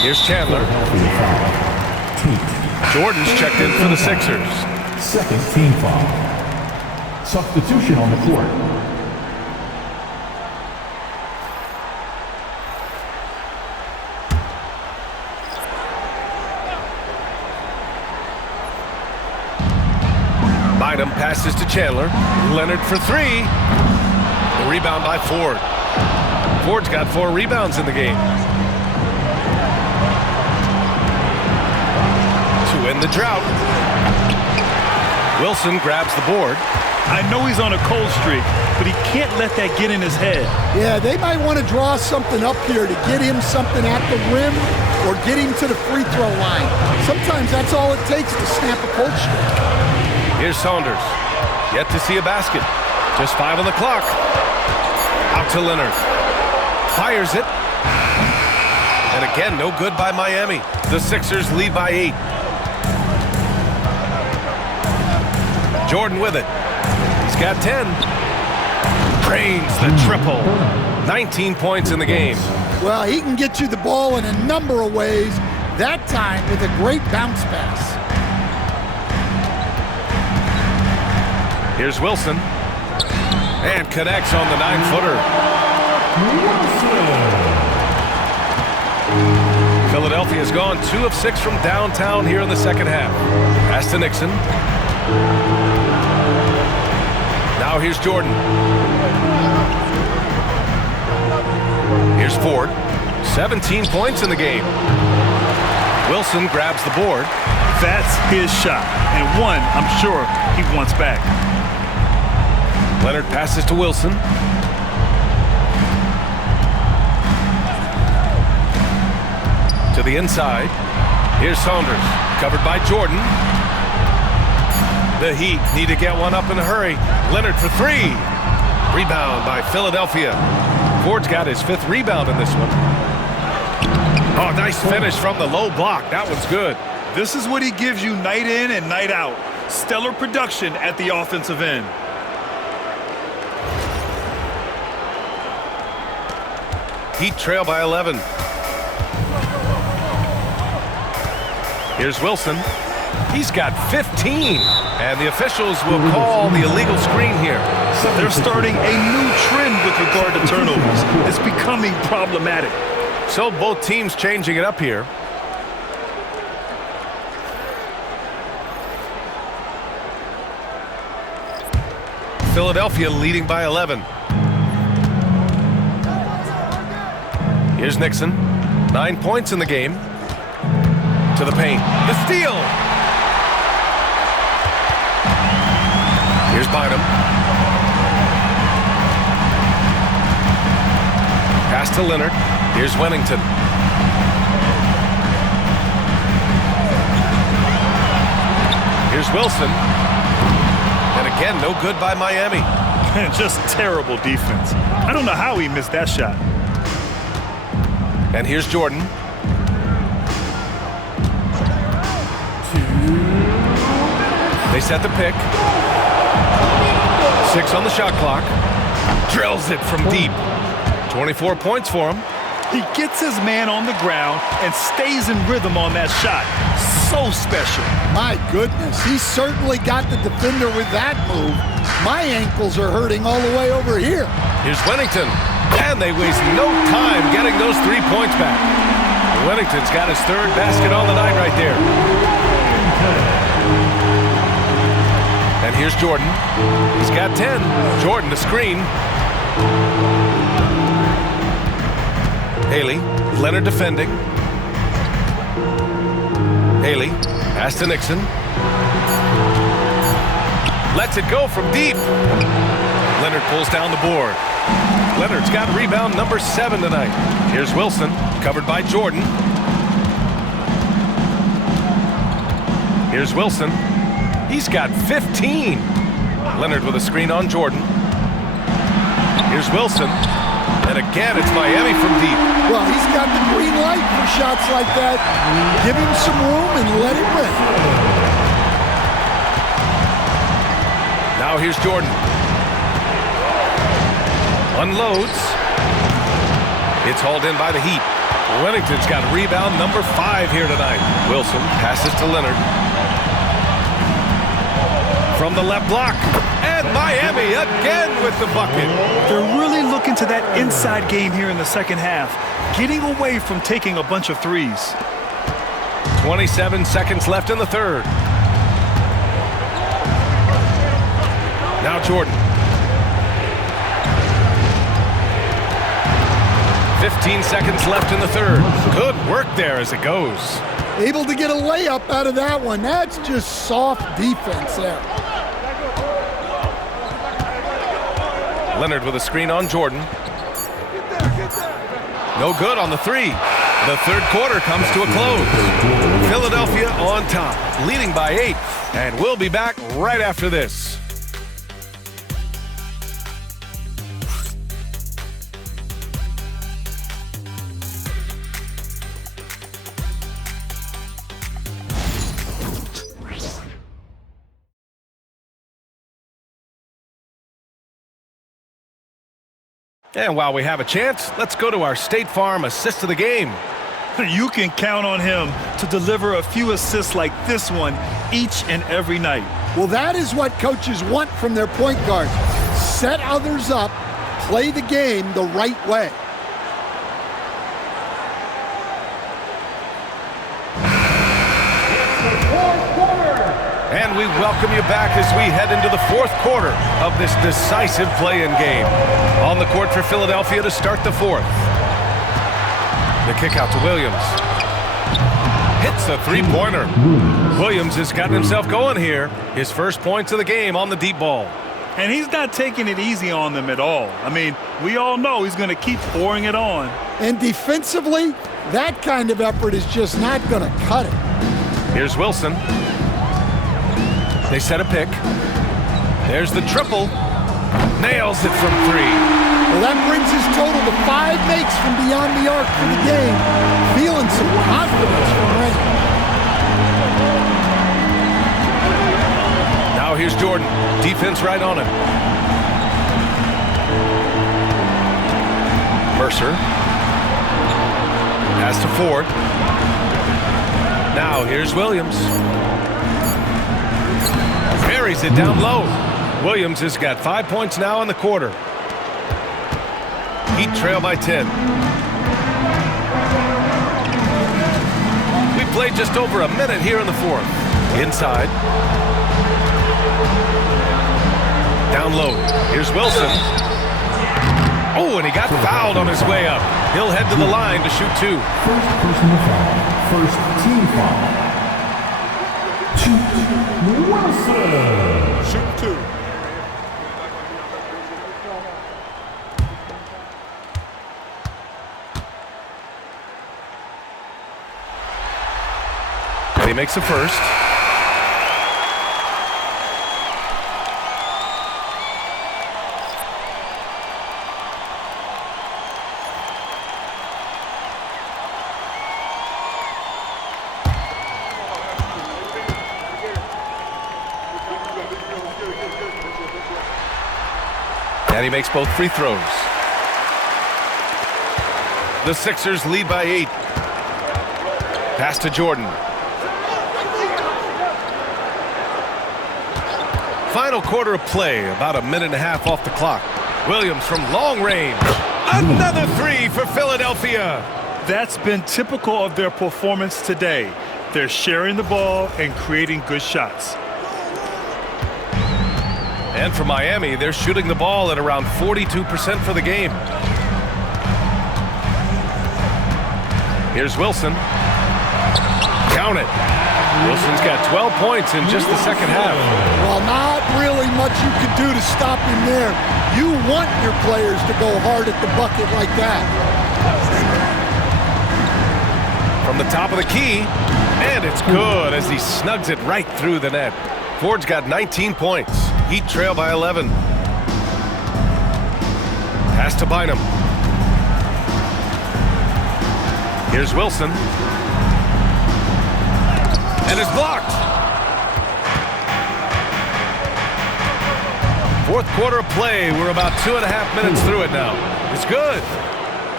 Here's Chandler. Jordan's checked in for the Sixers. Second team foul. Substitution on the court. Bynum passes to Chandler. Leonard for three. The rebound by Ford. Ford's got 4 rebounds in the game. To end the drought. Wilson grabs the board. I know he's on a cold streak, but he can't let that get in his head. Yeah, they might want to draw something up here to get him something at the rim or get him to the free throw line. Sometimes that's all it takes to snap a cold streak. Here's Saunders. Yet to see a basket. Just 5 on the clock. Out to Leonard. Fires it. And again, no good by Miami. The Sixers lead by 8. Jordan with it. He's got 10. Drains the triple. 19 points in the game. Well, he can get you the ball in a number of ways. That time with a great bounce pass. Here's Wilson. And connects on the 9-footer. Philadelphia's gone 2 of 6 from downtown here in the second half. Pass to Nixon. Now here's Jordan. Here's Ford. 17 points in the game. Wilson grabs the board. That's his shot, and one I'm sure he wants back. Leonard passes to Wilson. To the inside. Here's Saunders. Covered by Jordan. The Heat need to get one up in a hurry. Leonard for 3. Rebound by Philadelphia. Ford's got his 5th rebound in this one. Oh, nice finish from the low block. That one's good. This is what he gives you night in and night out. Stellar production at the offensive end. Heat trail by 11. Here's Wilson. He's got 15. And the officials will call the illegal screen here. They're starting a new trend with regard to turnovers. It's becoming problematic. So both teams changing it up here. Philadelphia leading by 11. Here's Nixon. 9 points in the game. To the paint. The steal. Here's Bynum. Pass to Leonard. Here's Wennington. Here's Wilson. And again, no good by Miami. Just terrible defense. I don't know how he missed that shot. And here's Jordan. They set the pick. 6 on the shot clock. Drills it from deep. 24 points for him. He gets his man on the ground and stays in rhythm on that shot. So special. My goodness, he certainly got the defender with that move. My ankles are hurting all the way over here. Here's Wennington. And they waste no time getting those 3 points back. Wennington's got his 3rd basket on the night right there. And here's Jordan. He's got 10. Jordan to screen. Haley. Leonard defending. Haley. Pass to Nixon. Lets it go from deep. Leonard pulls down the board. Leonard's got rebound number 7 tonight. Here's Wilson. Covered by Jordan. Here's Wilson. He's got 15. Leonard with a screen on Jordan. Here's Wilson. And again, it's Miami from deep. Well, he's got the green light for shots like that. Give him some room and let it rip. Now here's Jordan. Unloads. It's hauled in by the Heat. Wennington's got rebound number 5 here tonight. Wilson passes to Leonard. From the left block. And Miami again with the bucket. They're really looking to that inside game here in the second half, getting away from taking a bunch of threes. 27 seconds left in the third. Now Jordan. 15 seconds left in the third. Good work there as it goes. Able to get a layup out of that one. That's just soft defense there. Leonard with a screen on Jordan. No good on the 3. The third quarter comes to a close. Philadelphia on top, leading by 8. And we'll be back right after this. And while we have a chance, let's go to our State Farm assist of the game. You can count on him to deliver a few assists like this one each and every night. Well, that is what coaches want from their point guard. Set others up, play the game the right way. And we welcome you back as we head into the fourth quarter of this decisive play-in game. On the court for Philadelphia to start the fourth. The kick out to Williams. Hits a three-pointer. Williams has gotten himself going here. His first points of the game on the deep ball. And he's not taking it easy on them at all. I mean, we all know he's going to keep pouring it on. And defensively, that kind of effort is just not going to cut it. Here's Wilson. They set a pick. There's the triple. Nails it from 3. Well, that brings his total to 5 makes from beyond the arc for the game. Feeling some confidence from Ray. Now here's Jordan. Defense right on him. Mercer. Pass to Ford. Now here's Williams. Buries it down low. Williams has got 5 points now in the quarter. Heat trail by 10. We played just over a minute here in the fourth. Inside. Down low. Here's Wilson. Oh, and he got fouled on his way up. He'll head to the line to shoot 2. First personal foul. First team foul. Wilson. Shoot 2. And he makes the first. And he makes both free throws. The Sixers lead by 8. Pass to Jordan. Final quarter of play, about a minute and a half off the clock. Williams from long range. Another 3 for Philadelphia. That's been typical of their performance today. They're sharing the ball and creating good shots. And for Miami, they're shooting the ball at around 42% for the game. Here's Wilson. Count it. Wilson's got 12 points in just the second half. Well, not really much you can do to stop him there. You want your players to go hard at the bucket like that. From the top of the key, and it's good as he snugs it right through the net. Ford's got 19 points. Heat trail by 11. Pass to Bynum. Here's Wilson. And it's blocked. Fourth quarter of play. We're about 2.5 minutes through it now. It's good.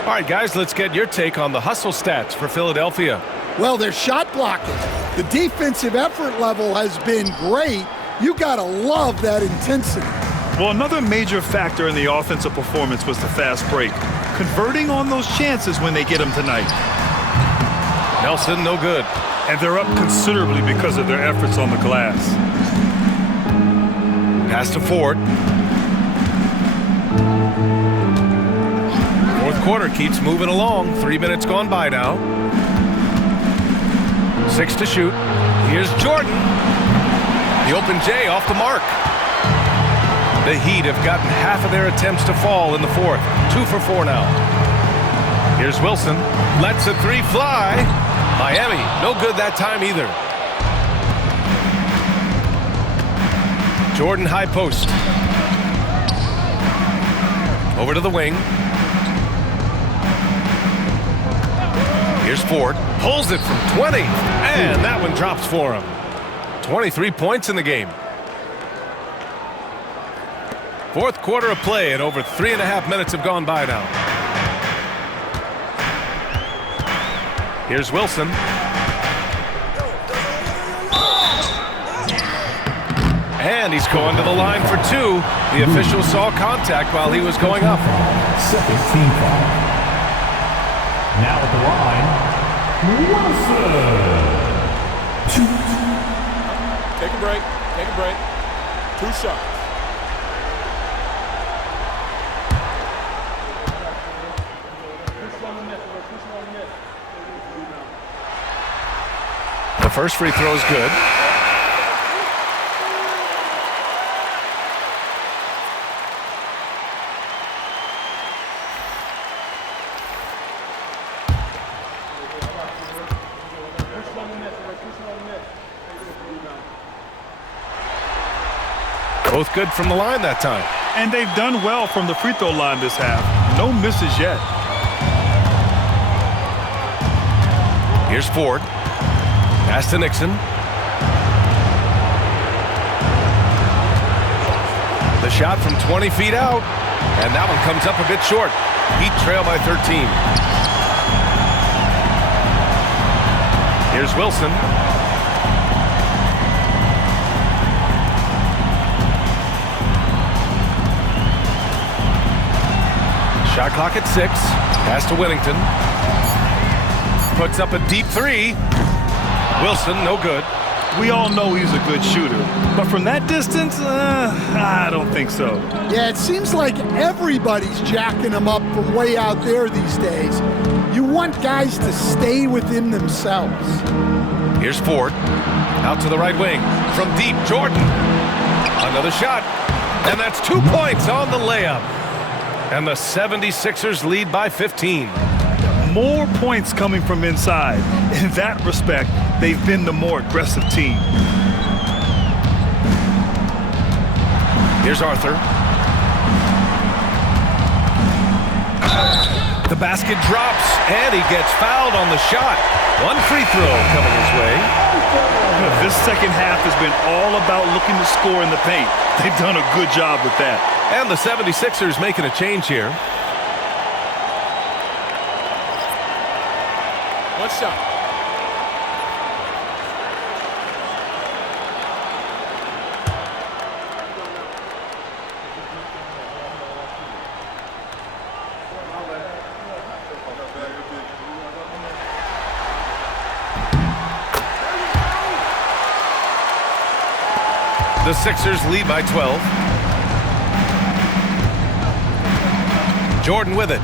All right, guys, let's get your take on the hustle stats for Philadelphia. Well, they're shot blocking. The defensive effort level has been great. You got to love that intensity. Well, another major factor in the offensive performance was the fast break. Converting on those chances when they get them tonight. Nelson, no good. And they're up considerably because of their efforts on the glass. Pass to Ford. Fourth quarter keeps moving along. 3 minutes gone by now. 6 to shoot. Here's Jordan. The open J off the mark. The Heat have gotten half of their attempts to fall in the fourth. 2 for 4 now. Here's Wilson. Lets a three fly. Miami, no good that time either. Jordan high post. Over to the wing. Here's Ford. Pulls it from 20. And that one drops for him. 23 points in the game. Fourth quarter of play, and over 3.5 minutes have gone by now. Here's Wilson. And he's going to the line for 2. The official saw contact while he was going up. Second team foul. Now at the line, Wilson. Take a break. Take a break. 2 shots. The first free throw is good. Both good from the line that time. And they've done well from the free throw line this half. No misses yet. Here's Ford. Pass to Nixon. The shot from 20 feet out. And that one comes up a bit short. Heat trail by 13. Here's Wilson. Shot clock at 6. Pass to Whittington. Puts up a deep 3. Wilson, no good. We all know he's a good shooter. But from that distance, I don't think so. Yeah, it seems like everybody's jacking him up from way out there these days. You want guys to stay within themselves. Here's Ford. Out to the right wing. From deep, Jordan. Another shot. And that's 2 points on the layup. And the 76ers lead by 15. More points coming from inside. In that respect, they've been the more aggressive team. Here's Arthur. The basket drops, and he gets fouled on the shot. 1 free throw coming his way. This second half has been all about looking to score in the paint. They've done a good job with that. And the 76ers making a change here. 1 shot. The Sixers lead by 12. Jordan with it.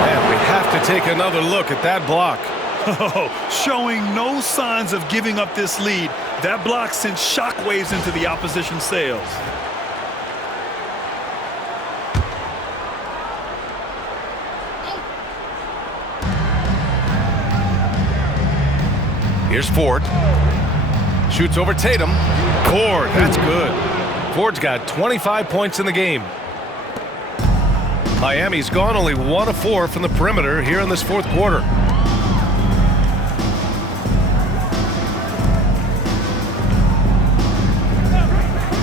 And we have to take another look at that block. Showing no signs of giving up this lead. That block sent shockwaves into the opposition sails. Here's Ford. Shoots over Tatum. Ford, that's good. Ford's got 25 points in the game. Miami's gone only 1 of 4 from the perimeter here in this fourth quarter.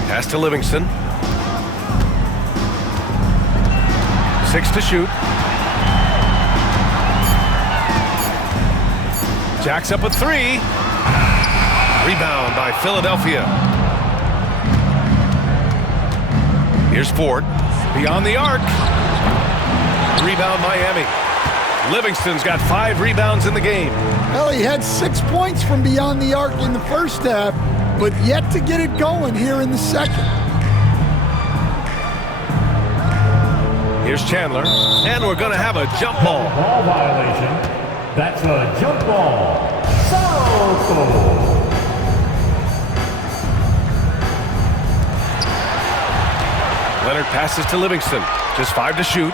Pass to Livingston. 6 to shoot. Jacks up a 3. Rebound by Philadelphia. Here's Ford. Beyond the arc. Rebound Miami. Livingston's got 5 rebounds in the game. Well, he had 6 points from beyond the arc in the first half, but yet to get it going here in the second. Here's Chandler, and we're going to have a jump ball. Ball violation. That's a jump ball. Foul. Leonard passes to Livingston. Just 5 to shoot.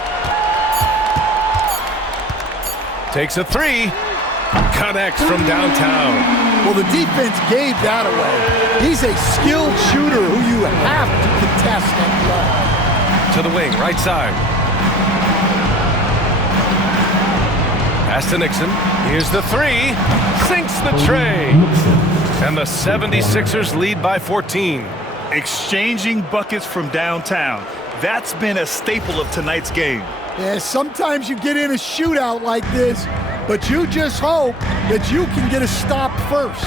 Takes a 3. Connects from downtown. Well, the defense gave that away. He's a skilled shooter who you have to contest and play. To the wing, right side. Pass to Nixon. Here's the 3. Sinks the tray. And the 76ers lead by 14. Exchanging buckets from downtown. That's been a staple of tonight's game. Yeah, sometimes you get in a shootout like this, but you just hope that you can get a stop first.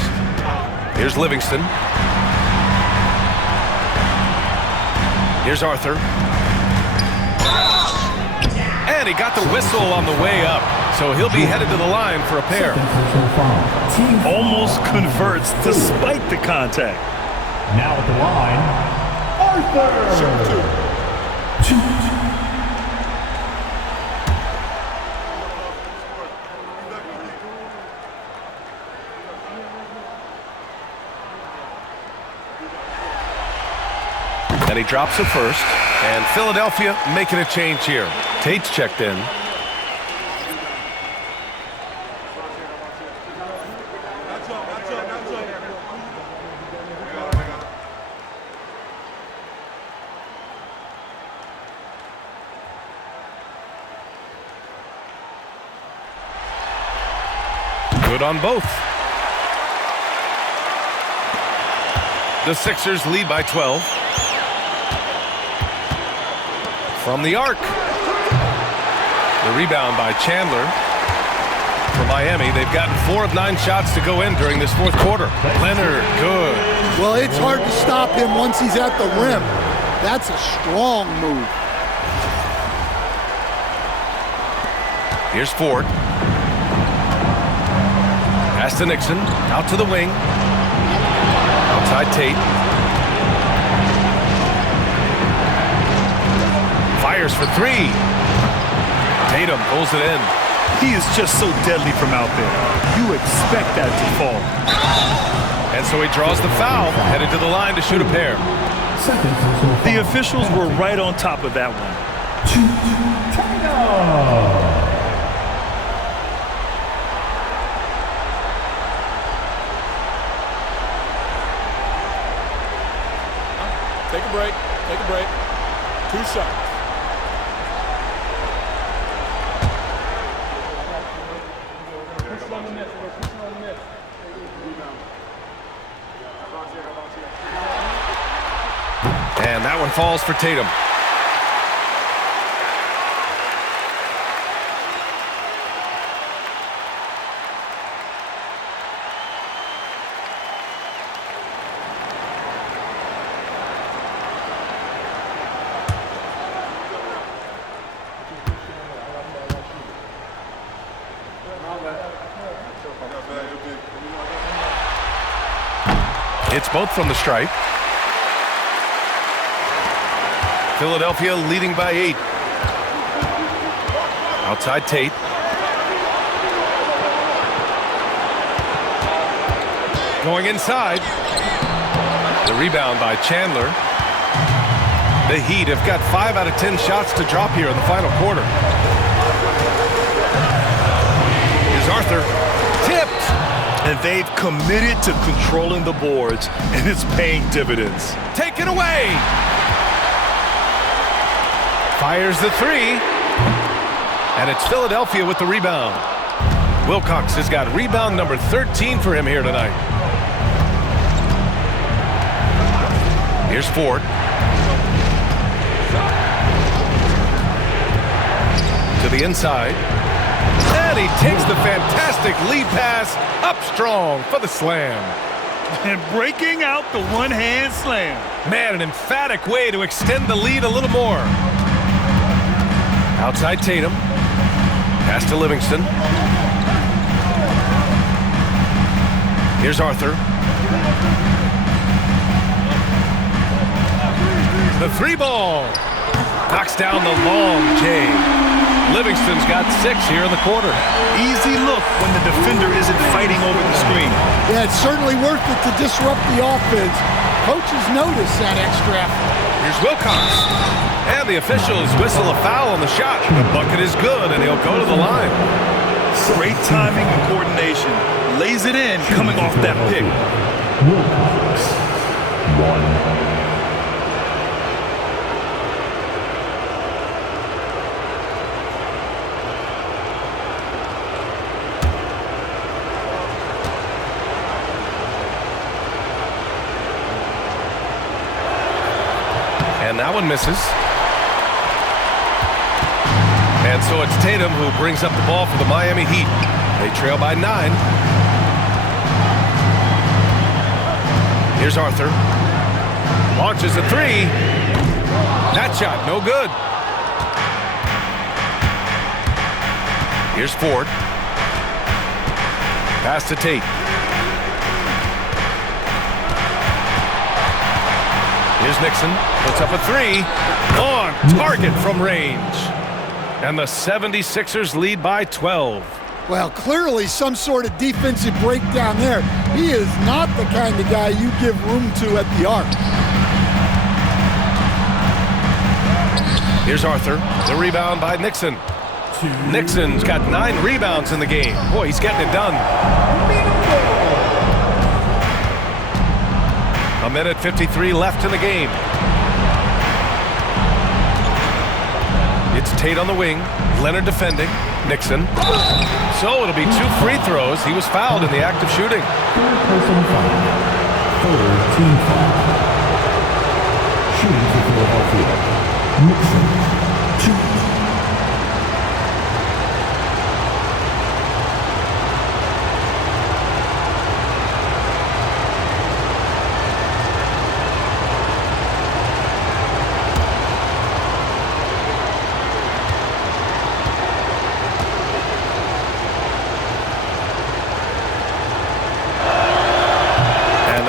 Here's Livingston. Here's Arthur. And he got the whistle on the way up, so he'll be headed to the line for a pair. Almost converts despite the contact. Now at the line, Arthur. And he drops it first. And Philadelphia making a change here. Tate's checked in. Good on both. The Sixers lead by 12. From the arc. The rebound by Chandler. For Miami, they've gotten 4 of 9 shots to go in during this fourth quarter. Leonard, good. Well, it's hard to stop him once he's at the rim. That's a strong move. Here's Ford. Pass to Nixon. Out to the wing. Outside Tate. Fires for 3. Tatum pulls it in. He is just so deadly from out there. You expect that to fall. And so he draws the foul, headed to the line to shoot a pair. The officials were right on top of that one. Take a break. Take a break. 2 shots. And that one falls for Tatum. It's both from the stripe. Philadelphia leading by 8. Outside Tate. Going inside. The rebound by Chandler. The Heat have got 5 out of 10 shots to drop here in the final quarter. Here's Arthur. Tipped. And they've committed to controlling the boards, and it's paying dividends. Taken away. Fires the three. And it's Philadelphia with the rebound. Wilcox has got rebound number 13 for him here tonight. Here's Ford. To the inside. And he takes the fantastic lead pass up strong for the slam. And breaking out the one-hand slam. Man, an emphatic way to extend the lead a little more. Outside Tatum. Pass to Livingston. Here's Arthur. The three ball. Knocks down the long J. Livingston's got 6 here in the quarter. Easy look when the defender isn't fighting over the screen. Yeah, it's certainly worth it to disrupt the offense. Coaches notice that extra effort. Here's Wilcox. And the officials whistle a foul on the shot. The bucket is good, and he'll go to the line. Great timing and coordination. Lays it in coming off that pick. Wilcox, 1. And that one misses. And so it's Tatum who brings up the ball for the Miami Heat. They trail by 9. Here's Arthur. Launches a 3. That shot, no good. Here's Ford. Pass to Tate. Here's Nixon, puts up a 3, on target from range. And the 76ers lead by 12. Well, clearly some sort of defensive breakdown there. He is not the kind of guy you give room to at the arc. Here's Arthur, the rebound by Nixon. Nixon's got 9 rebounds in the game. Boy, he's getting it done. A minute 53 left in the game. It's Tate on the wing. Leonard defending. Nixon. So it'll be 2 free throws. He was fouled in the act of shooting. Third personal foul. Third team foul. Shooting for Philadelphia. Nixon, 2.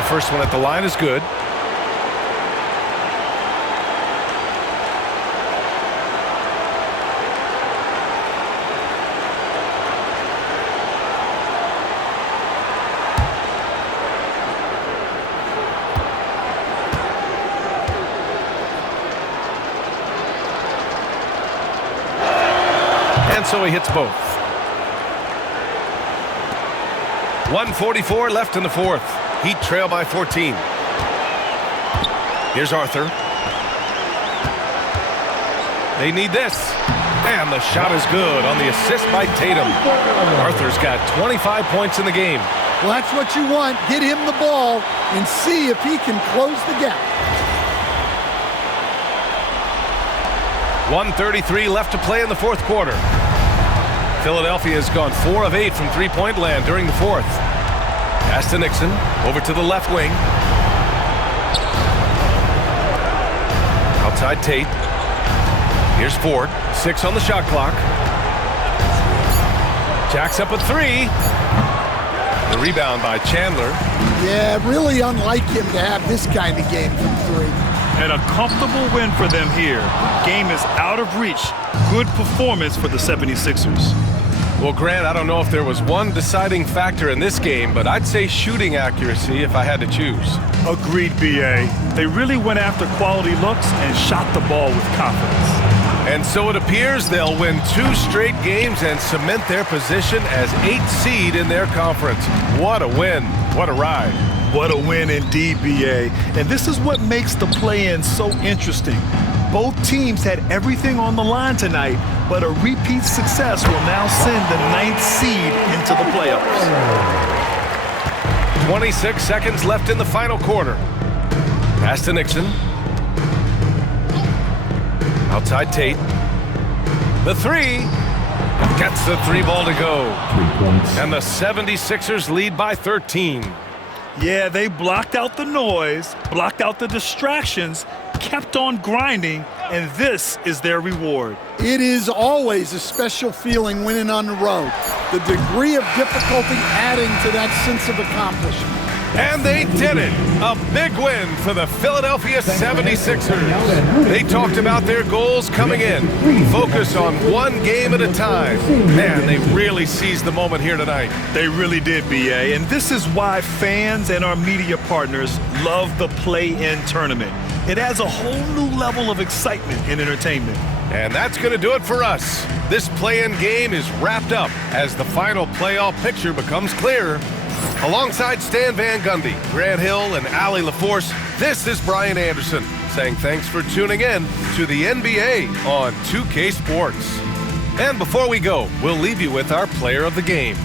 First one at the line is good. And so he hits both. 1:44 left in the fourth. Heat trail by 14. Here's Arthur. They need this. And the shot is good on the assist by Tatum. Arthur's got 25 points in the game. Well, that's what you want. Get him the ball and see if he can close the gap. 1:33 left to play in the fourth quarter. Philadelphia has gone 4 of 8 from three-point land during the fourth. Pass to Nixon, over to the left wing. Outside Tate. Here's Ford, 6 on the shot clock. Jacks up a 3. The rebound by Chandler. Yeah, really unlike him to have this kind of game from 3. And a comfortable win for them here. Game is out of reach. Good performance for the 76ers. Well, Grant, I don't know if there was one deciding factor in this game, but I'd say shooting accuracy if I had to choose. Agreed, B.A. They really went after quality looks and shot the ball with confidence. And so it appears they'll win 2 straight games and cement their position as 8th seed in their conference. What a win. What a ride. What a win indeed, BA. And this is what makes the play-in so interesting. Both teams had everything on the line tonight, but a repeat success will now send the 9th seed into the playoffs. 26 seconds left in the final quarter. Pass to Nixon. Outside Tate. The 3. Gets the 3 ball to go. 3 points. And the 76ers lead by 13. Yeah, they blocked out the noise, blocked out the distractions, kept on grinding, and this is their reward. It is always a special feeling winning on the road. The degree of difficulty adding to that sense of accomplishment. And they did it. A big win for the Philadelphia 76ers. They talked about their goals coming in. Focus on one game at a time. Man, they really seized the moment here tonight. They really did, BA. And this is why fans and our media partners love the play-in tournament. It adds a whole new level of excitement and entertainment. And that's going to do it for us. This play-in game is wrapped up as the final playoff picture becomes clearer. Alongside Stan Van Gundy, Grant Hill, and Allie LaForce, this is Brian Anderson saying thanks for tuning in to the NBA on 2K Sports. And before we go, we'll leave you with our player of the game.